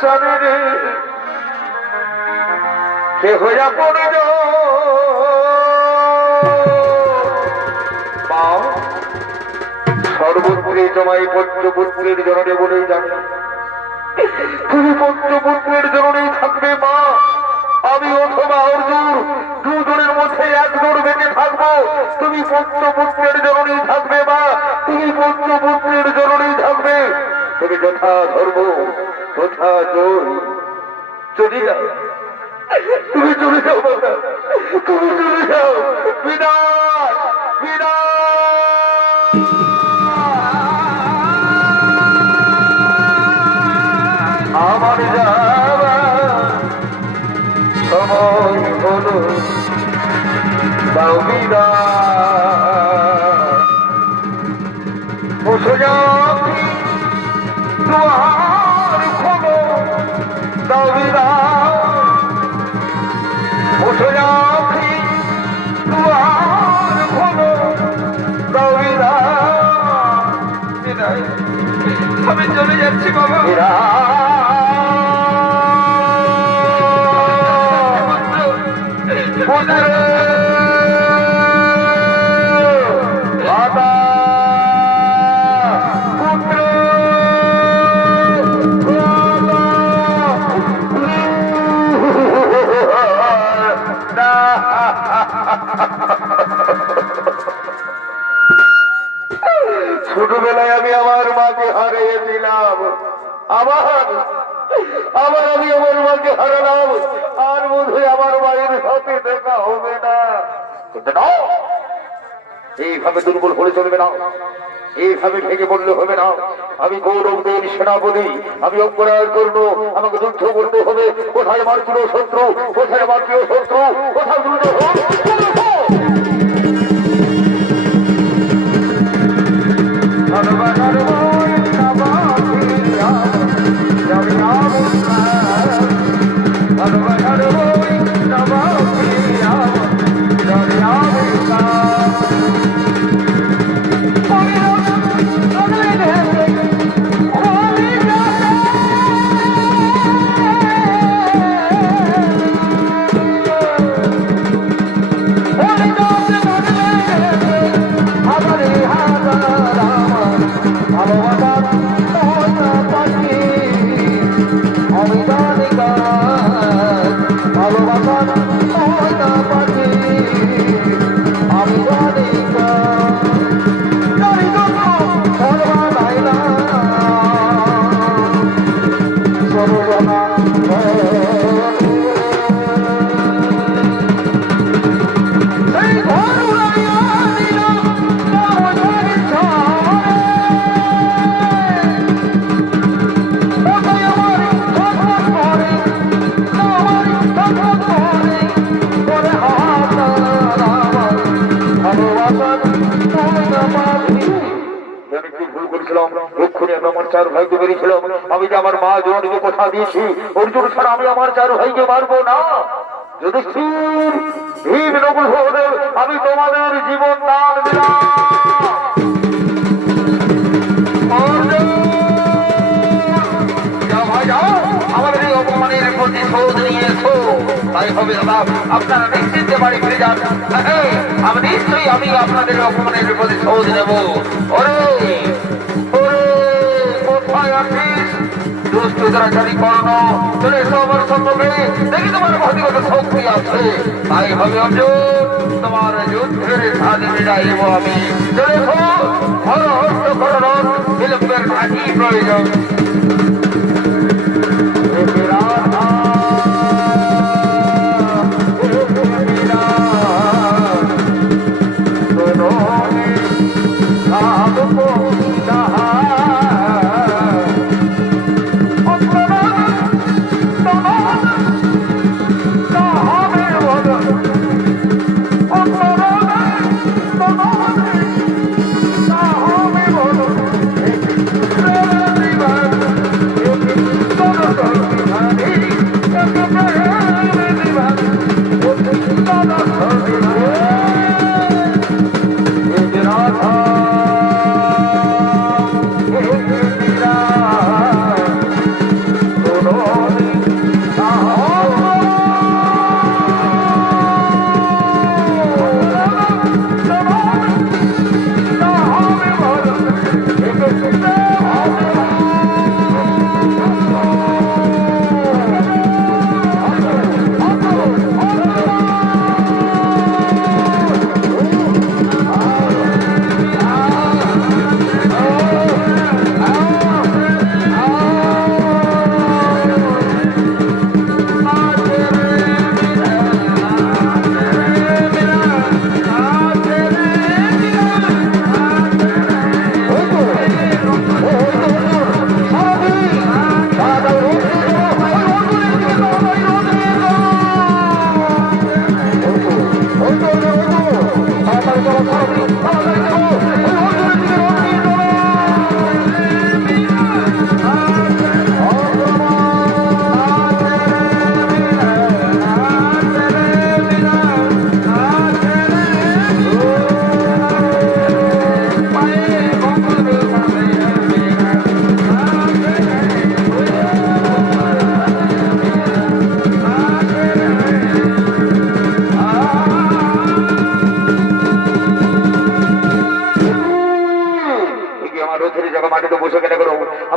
সারে রে কে হইয়া পড়ে সর্বত্রে জমাই পঞ্চপুত্রের জননে বলেই জানি তুমি পঞ্চপুত্রের জননেই থাকবে মা। আমি অথবা অর্জুন দুজনের মধ্যে এক দৌড় বেঁচে থাকবো। তুমি পঞ্চপুত্রের জননেই থাকবে মা, তুমি পঞ্চপুত্রের জননেই থাকবে। তুমি যথা ধর্ম তথা জয় চলে যাও, তুমি চলে যাও বাবা, তুমি চলে যাও। বিদায় বিদায়। আমার যাবার সময় হলো, দাও বিদায়। মুসজাতি দুয়ার খোলো, দাও বিদায়। মুসজাতি দুয়ার খোলো, দাও বিদায়। আমি চলে যাচ্ছি বাবা। ছোটবেলায় আমি আমার মাকে হারিয়েছিলাম, আবার আমি আমার মাকে হারালাম। আর বোধহয় আমার মায়ের সাথে দেখা হবে না। কিন্তু না, এইভাবে দুর্বল হলে চলবে না, এইভাবে ভেঙে পড়লে হবে না। আমি কৌরবদের সেনাপতি, আমি অপরাধ করবো, আমাকে যুদ্ধ করতে হবে। কোথায় আমার প্রিয় শত্রু, কোথায় আমার প্রিয় শত্রু, কোথায় যুদ্ধ আমি যে আমার মা জনকে কথা দিয়েছি, অর্জুন ছাড়া আমি আমার চার ভাইকে মারবো না। যুধিষ্ঠির, ভীম, নকুল, সহদেব, আমি তোমাদের জীবন দান দিলাম। আমাদের এই অপমানের প্রতিশোধ নিয়েছো, তাই হবে দাদা আপনারা নিশ্চিন্তে বাড়ি ফিরে যান। আমি নিশ্চয়ই আমি আপনাদের অপমানের প্রতিশোধ নেব। ওরে কোথায় আছিস দুষ্টু দ্রাচারী কর্ণ, চলে এসো আমার সঙ্গে, দেখি তোমার ভাতিগত শক্তি আছে। তাই হবে অর্জুন, তোমার যুদ্ধের স্বাদ মিটাইব আমি। চলে এসো, হর হস্ত করণ, বিলম্বের ঘাটি প্রয়োজন।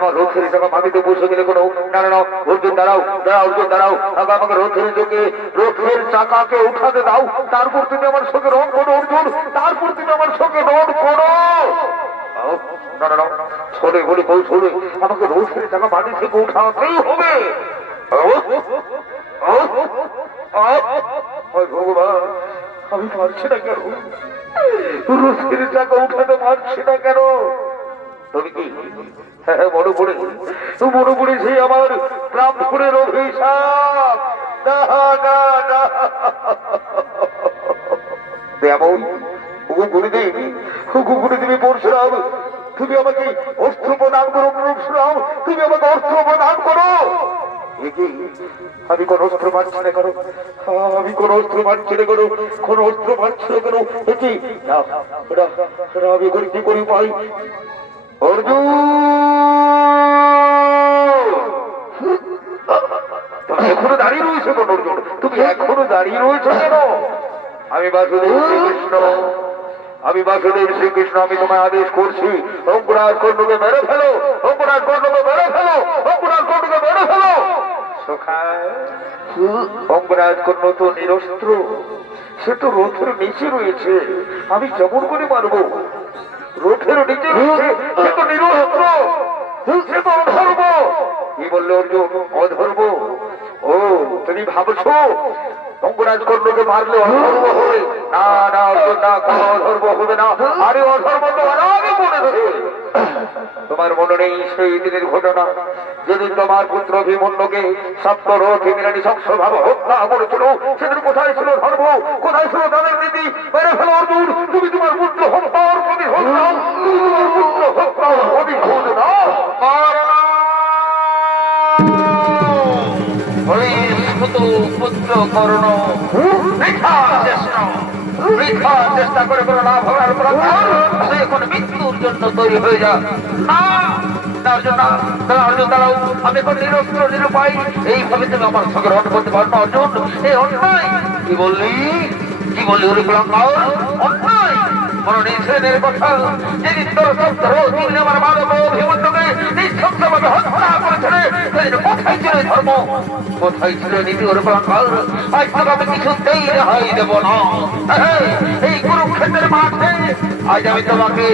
আমার রথের চাকা মাটিতে বসে গেলে কোনো না না না অর্জুন দাঁড়াও দাঁড়াও অর্জুন দাঁড়াও আমাকে রথের যোগে রথের চাকাকে উঠাতে দাও, তারপর তুমি আমার সঙ্গে রণ করো অর্জুন, তারপর তুমি আমার সঙ্গে রণ করো। না না না ছোড়ে বলে কৌশলে আমাকে রথের চাকা মাটি থেকে উঠাতেই হবে। ভগবান আমি পারছি না কেন, রথের চাকা উঠাতে পারছি না কেন? তবে কি হ্যাঁ মনে পড়েছে আমার ব্রাহ্মণের অভিশাপ। এমন গুরুদেবী পরশুরাম তুমি আমাকে অস্ত্র প্রদান করো, পরশুরাম তুমি আমাকে অস্ত্র প্রদান করো। আমি কোন অস্ত্র পাচ্ছি না করো, আমি কোন অস্ত্র পাচ্ছি না করো, কোন অস্ত্র পাচ্ছি না করো। আমি করে কি করি পাই? অর্জুন তুমি এখনো দাঁড়িয়ে রয়েছো কেন? অর্জুন তুমি এখনো দাঁড়িয়ে রয়েছো কেন? আমি বাসুদেব শ্রীকৃষ্ণ, আমি বাসুদেব শ্রীকৃষ্ণ, আমি তোমায় আদেশ করছি অঙ্কুরাজ কর্ণকে মেরে ফেলো, অঙ্কুরাজ কর্ণকে মেরে ফেলো, অঙ্কুরাজ কর্ণকে মেরে ফেলো। অঙ্গরাজ কর্ণ তো নিরস্ত্র, সে তো রথের নিচে রয়েছে, আমি যেমন করে মারবো? রথের নিচে রয়েছে, সে তো নিরস্ত্র, সে তো অধর্ম। কি বললো অর্জুন? অধর্ম? ও তুমি ভাবছো অঙ্গরাজ কর্ণকে মারলে অধর্ম হবে? না না অর্জুন না, কোন অধর্ম হবে না। আরে অধর্ম তো আগে মনে ধরে। তোমার মনে নেই সেই দিনের ঘটনা যেদিন তোমার পুত্র অভিমন্যুকে সপ্তরথ ইন্দ্রাণী সংসভাবে হত্যা করেছিল? সেদিন কোথায় ছিল ধর্ম, কোথায় ছিল তাদের নীতি? মেরে ফেলো অর্জুন, তুমি তোমার পুত্র হত্যার প্রতিশোধ নাও, তুমি তোমার পুত্র হত্যার প্রতিশোধ নাও। পুত্র কর্ণ চেষ্টা করে কোনো লাভ হওয়ার সে এখন মৃত্যুর জন্য তৈরি হয়ে যা। অর্জুন দাঁড়াও, আমি এখন নিরস্ত্র নিরুপায়, এইভাবে তুমি আমার সঙ্গে রণ করতে পারো না অর্জুন, এই অন্যায়। কি বললি অন্যায়? মনে নিষেধের কথা যেদিন তোর আমার মানব অভিমন্যুকে নিঃশব্দভাবে হত্যা করেছিল, সেদিন কোথায় ছিল ধর্ম, কোথায় ছিল নীতি? ওর প্রাঙ্গল আজ তো আমি কিছুতেই রেহাই দেব না। এই কুরুক্ষেত্রের মাঠে আজ আমি তোমাকে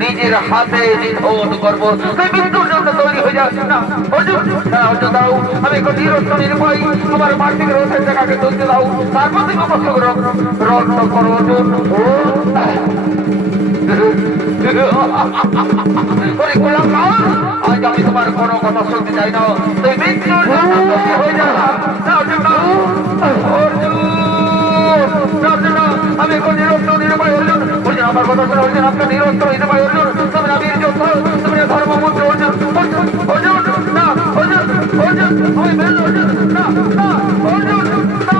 নিজের হাতে নিধন করবো, তুই মৃত্যুর জন্য তৈরি হয়ে যাচ্ছি না অর্জুন। অর্জুন দাও, আমি এখন নিরস্ত্র নিরুপায়, তোমার মাঠ থেকে রথের জায়গাকে তুলতে দাও, তারপর তুমি অবশ্য রত্ন করো অর্জুন। আজ আমি তোমার কোনো কথা শুনতে চাই না, তুই মৃত্যুর জন্য তৈরি হয়ে যা। আমি এখন নিরস্ত্র নিরুপায় অর্জুন। অর্জুন আমার কথা শুনে, অর্জুন আপনার নিরস্ত্র নিরুপায় অর্জুন, তুমি নবীর যোদ্ধা, তুমি ধর্মপুত্র অর্জুন। অর্জুন না, অর্জুন অর্জুন আমি বেল অর্জুন না না অর্জুন না।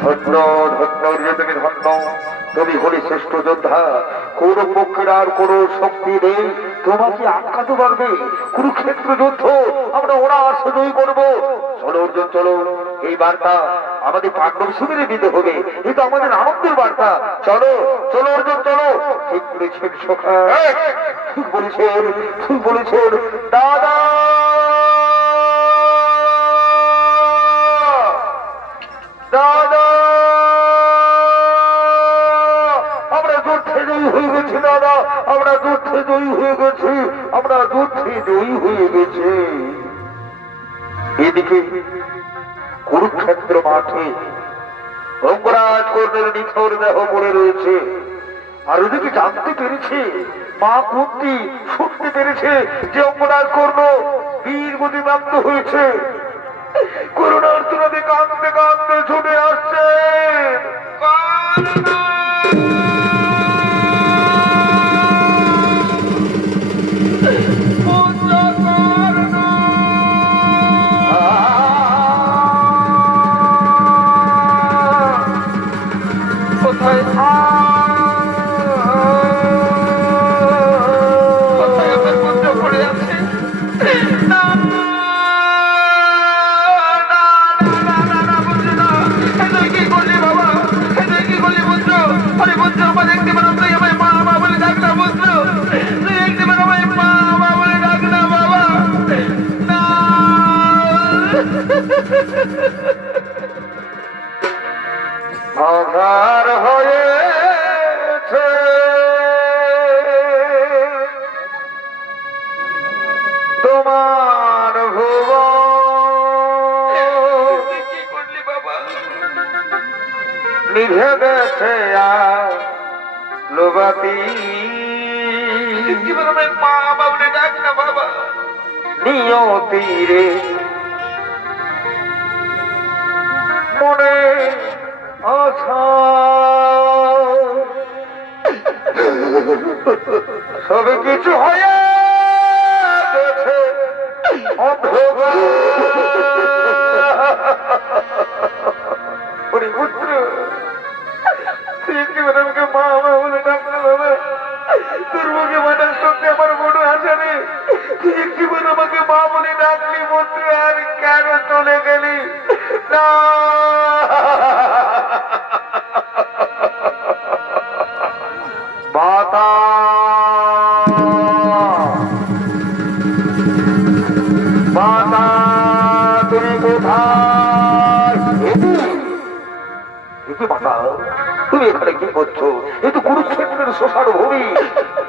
ধন্য ধন্য তুমি ধন্য, তুমি হলে শ্রেষ্ঠ যোদ্ধা। কোন পক্ষের আর কোন শক্তি নেই তোমাকে আটকাতে পারবে। কুরুক্ষেত্র যুদ্ধ আমরা ওরা জয়ী করবো। চলো অর্জুন চলো, এই বার্তা আমাদের পাণ্ডব শিবিরে দিতে হবে, এটা আমাদের আনন্দের বার্তা। চলো চলো অর্জুন চলো। ঠিক বলেছেন সখা, ঠিক বলেছেন, ঠিক বলেছেন দাদা। দাদা আমরা যুদ্ধে জয়ী হয়ে গেছি, দাদা আমরা যুদ্ধে জয়ী হয়ে গেছি, আমরা যুদ্ধে জয়ী হয়ে গেছি। এদিকে কুরুক্ষেত্র মাঠে অঙ্গরাজ কর্ণের নিথর দেহ পড়ে রয়েছে, আর ওদিকে জানতে পেরেছে মা কুন্তি, শুনতে পেরেছে যে অঙ্গরাজ কর্ণ বীর গতিপ্রাপ্ত হয়েছে। করুণার তুলতে কাঁদতে কাঁদতে ছুটে আসছে। কোথায় আমার পুত্র পড়ে আছে? না কি করলি বাবা, কি তোমার ভুবন কি করলি বাবা? নিভে গেছে লোবাতি কিভাবে আমি মা বাবুরে ডাক না বাবা? নিয়তিরে মনে আছা সবে কিছু হয়ে গেছে অন্ধকার। ওরে পুত্র, তুই একেবারে আমাকে মা মা বলে ডাক না বাবা। তোর মুখে মানার সঙ্গে আমার বড় আশা নেই। তুই একেবারে আমাকে মা বলে ডাকলি পুত্র, আর কেন চলে গেলি? না, বাতা বাতা তুমি কোথায়? এটি মাতা, তুমি এখানে কি করছো? এ তো কুরুক্ষেত্রের শ্মশান ভূমি।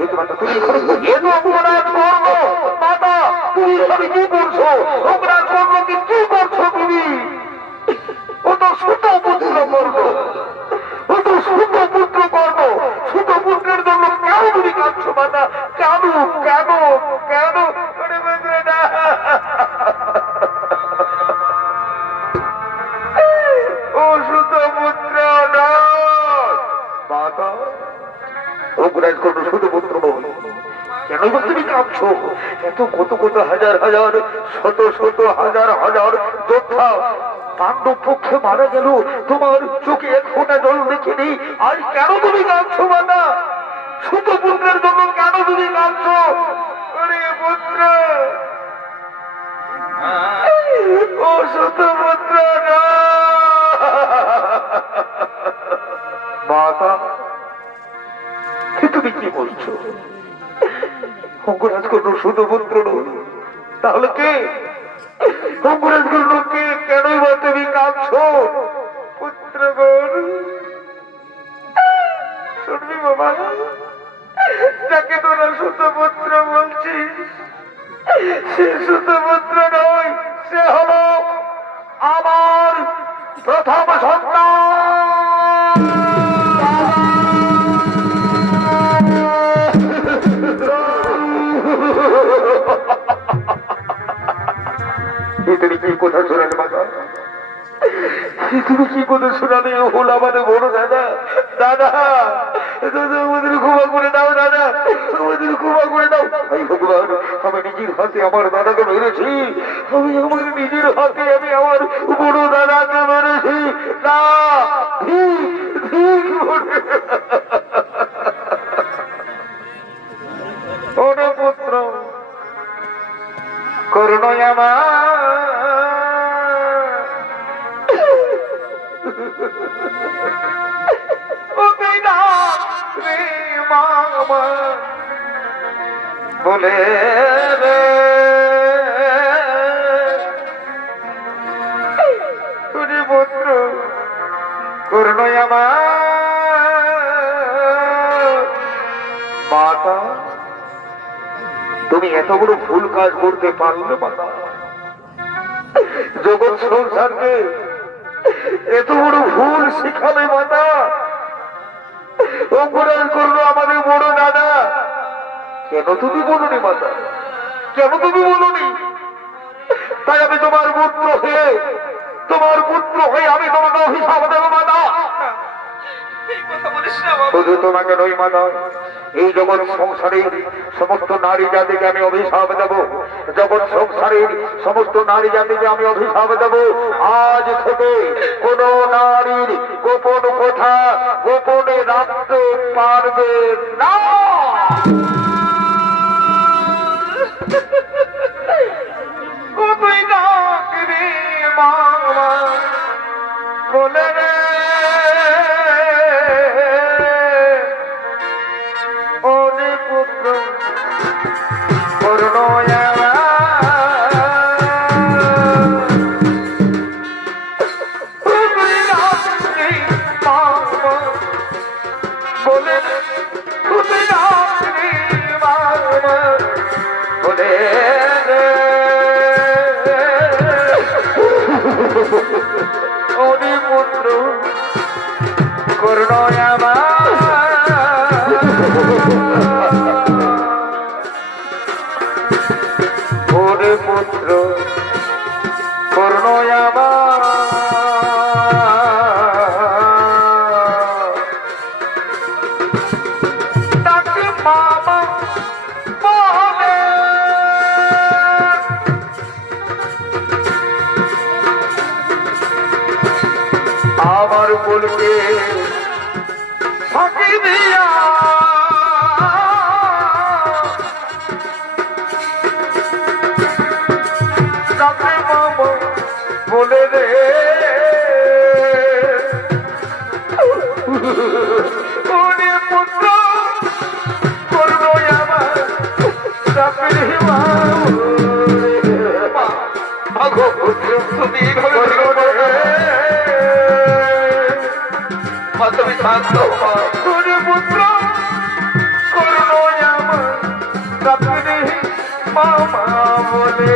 এটি মাতা, তুমি এখানে এ তো অপরাধ করব। মাতা, তুমি এখানে কি করছো? অপরাধ করবো কি করছো তুমি? ও তো ছোট পুত্র করব, ও তো ছোট পুত্র করব। ছোট পুত্রের জন্য কেন তুমি কাঁদছো মাতা? কেন কেন কেন? ওরে পুত্র না, ও শুধু পুত্র নয় মাতা, অগ্রাজ কোন শুধু পুত্র নয়। কেন বা তুমি কাঁদছো? এত কত কত হাজার হাজার শত শত হাজার হাজার যোদ্ধা পাণ্ডব পক্ষে মারা গেল, তোমার চোখে এক ফোঁটা জল দেখিনি, আর কেন তুমি কাঁদছো মাতা? ছোট পুত্রের জন্য কেন তুমি কাঁদছো? ওরে পুত্র, ও শুধু পুত্র না, মাতা, তুমি কি বলছো? অঙ্গরাজ কোন শুধু পুত্র নয়, তাহলে কে? অঙ্গরাজ কোন কে? কেনই বা তুমি কাঁদছো? পুত্র বোন, শুনবি বাবা, যাকে তোরা শুধু পুত্র বলছিস, সে শুধু পুত্র নয়, সে হলো আমার প্রথম সন্তান। তুমি কি কথা শোনালে বাবা? তুমি কি কথা শোনালে? হল আমাদের বড় দাদা। দাদা, দাদা, আমাদের ক্ষমা করে দাও দাদা, আমাদের ক্ষমা করে দাও। এই ভগবান, আমি নিজের হাতে আমার দাদাকে মেরেছি, আমি আমার নিজের হাতে আমি আমার বড় দাদাকে মেরেছি। না, ওরে পুত্র, করুণায় আমার ও বিনা রে মামা বলে রে, ওরে পুত্র, করুণায় আমার মাতা, তুমি এত বড় ভুল কাজ করতে পারলে মাতা? জগৎ সংসারকে এত বড় ভুল শিখাবে মাতা? অপরাধ করলো আমাদের বড় দাদা, কেন তুমি বলনি মাতা? কেন তুমি বলনি? তাই আমি তোমার পুত্র হয়ে আমি তোমাকে অভিশাপ দেবো মাতা। এই কথা বলিস না বাবা। শুধু তোমাকে নই মাতা, এই জগৎ সংসারের সমস্ত নারী জাতিকে আমি অভিশাপ দেব। জগৎ সংসারের সমস্ত নারী জাতিকে আমি অভিশাপ দেব। আজ থেকে কোন নারীর গোপন কথা গোপনে রাখতে পারবে না। ও তুই ডাক রে মামা বলে রে, ওরে পুত্র, করুণায় বলে রে, তুই ডাক রে মা ওরে পুত্র করুণ আমার তাকে মামা বলে আমার বলকে ফাঁকি দিয়া তাকে মামা বলে রে ওরে পুত্র করবো আমার তাকে মাগো পুত্র তুমি এইভাবে তুমি শান্ত ওরে পুত্র করবো আমার তাকে মামা বলে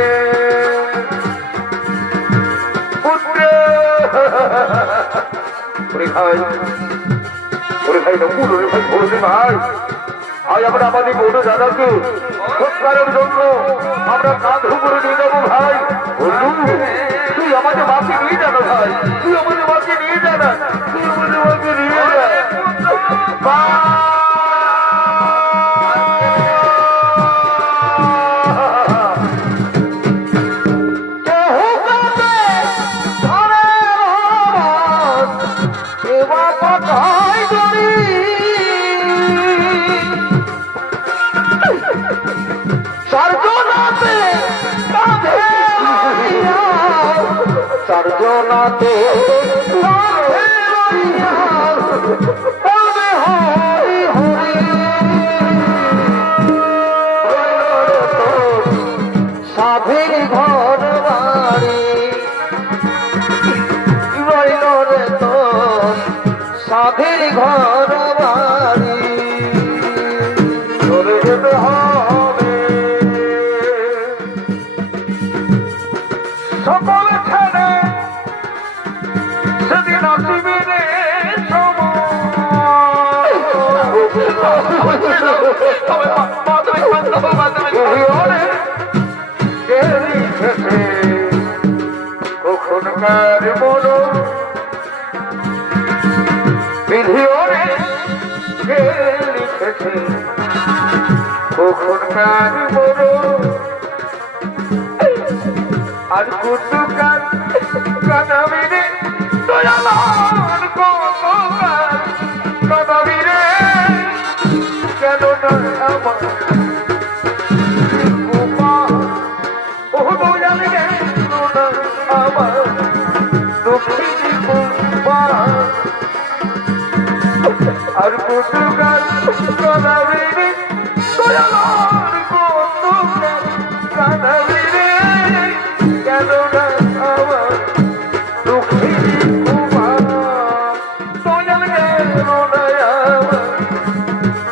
আজ আমরা আমাদের বড় দাদাকে সৎকারের জন্য আমরা কাঁধ উপরে নিয়ে যাবো ভাই তুই আমাদের মাকে নিয়ে যাবো ভাই তুই আমাদের মাকে নিয়ে যাবে তুই আমাদের মাকে নিয়ে চারজনাতে সাধের ঘর বাড়ি রইল রে তো সাধের ঘর বাড়ি চলে যেতে হবে সকল ছেড়ে সেদিন আসিবে রে কখনকার মন বিধি ওরে কে লিখেছে কখনকার মন আর কুটুকার কানাবিরে দয়ালার কতকার কানাবিরে কেন না আমার ও দয়াল কেন না আমার দক্ষিণী আর কুটুকার কানাবিরে দয়ালার কতকার কানাবিরে কেন না আমার দুঃখিনী কুমার দয়াল কেন না আমার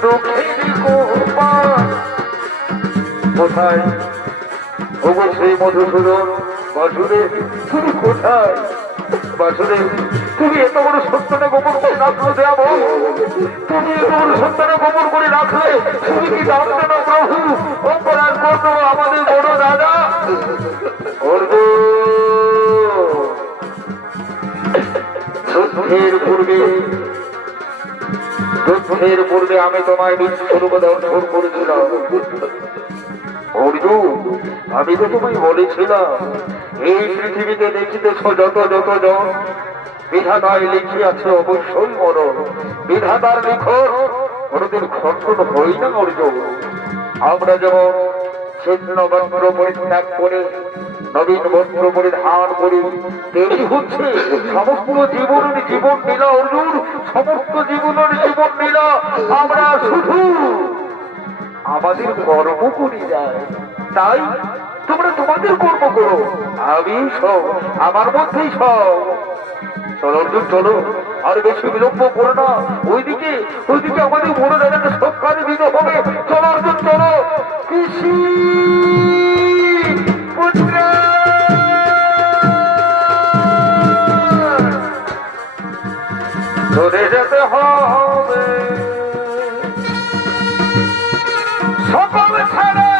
দুঃখিনী কুমার কোথায় অবশ্যই মধুসূদন বাসুদেব তুমি কোথায় বাসুদেব তুমি এত বড় সত্যটা গোপন করে রাখলো দেব তুমি এত বড় সত্যটা গোপন করে রাখলে তুমি কি জানতে না প্রভু অপরাধ করবো আমাদের বড় দাদা করবো যুদ্ধের পূর্বে আমি তোমায় বিশ্বরূপ দর্শন করেছিলাম অর্জুন আমি তো তোমায় বলেছিলাম এই পৃথিবীতে দেখিতেছ যত যত জন বিধাতায় লিখিয়াছে অবশ্যই মরণ বিধাতার লিখন কোনদিন খণ্ডন হই না অর্জুন আমরা যেমন ছিন্ন বস্ত্র পরিত্যাগ করে নবীন বস্ত্র পরিধান করি তেমনি হচ্ছে সমস্ত জীবনের জীবন লীলা অর্জুন সমস্ত জীবনের জীবন লীলা আমরা শুধু আমাদের কর্ম করি যায় তাই তোমরা তোমাদের কর্ম করো আমি সব আমার মধ্যেই সব চলো অর্জুন চলো আর বেশি বিলম্ব করো না ওইদিকে আমাদের বড় দাদাকে সৎকারে দিতে হবে চলো অর্জুন চলো কৃষি চলে যেতে হবে সকল ছেড়ে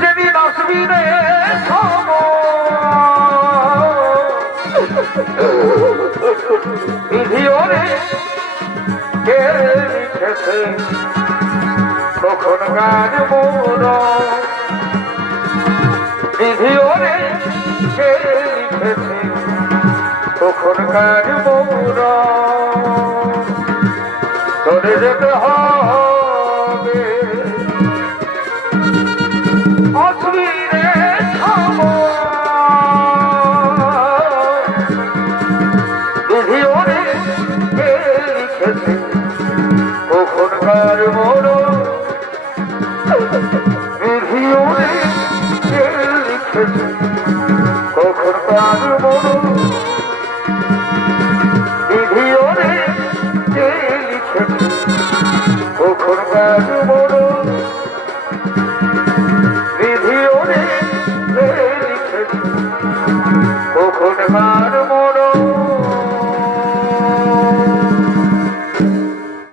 যেদিন রে সম বিধিওরে কে লিখেছে তখন গান মোর বিধিওরে কে লিখেছে তখন গান মোর চলে যেতে হবে অসুবিধে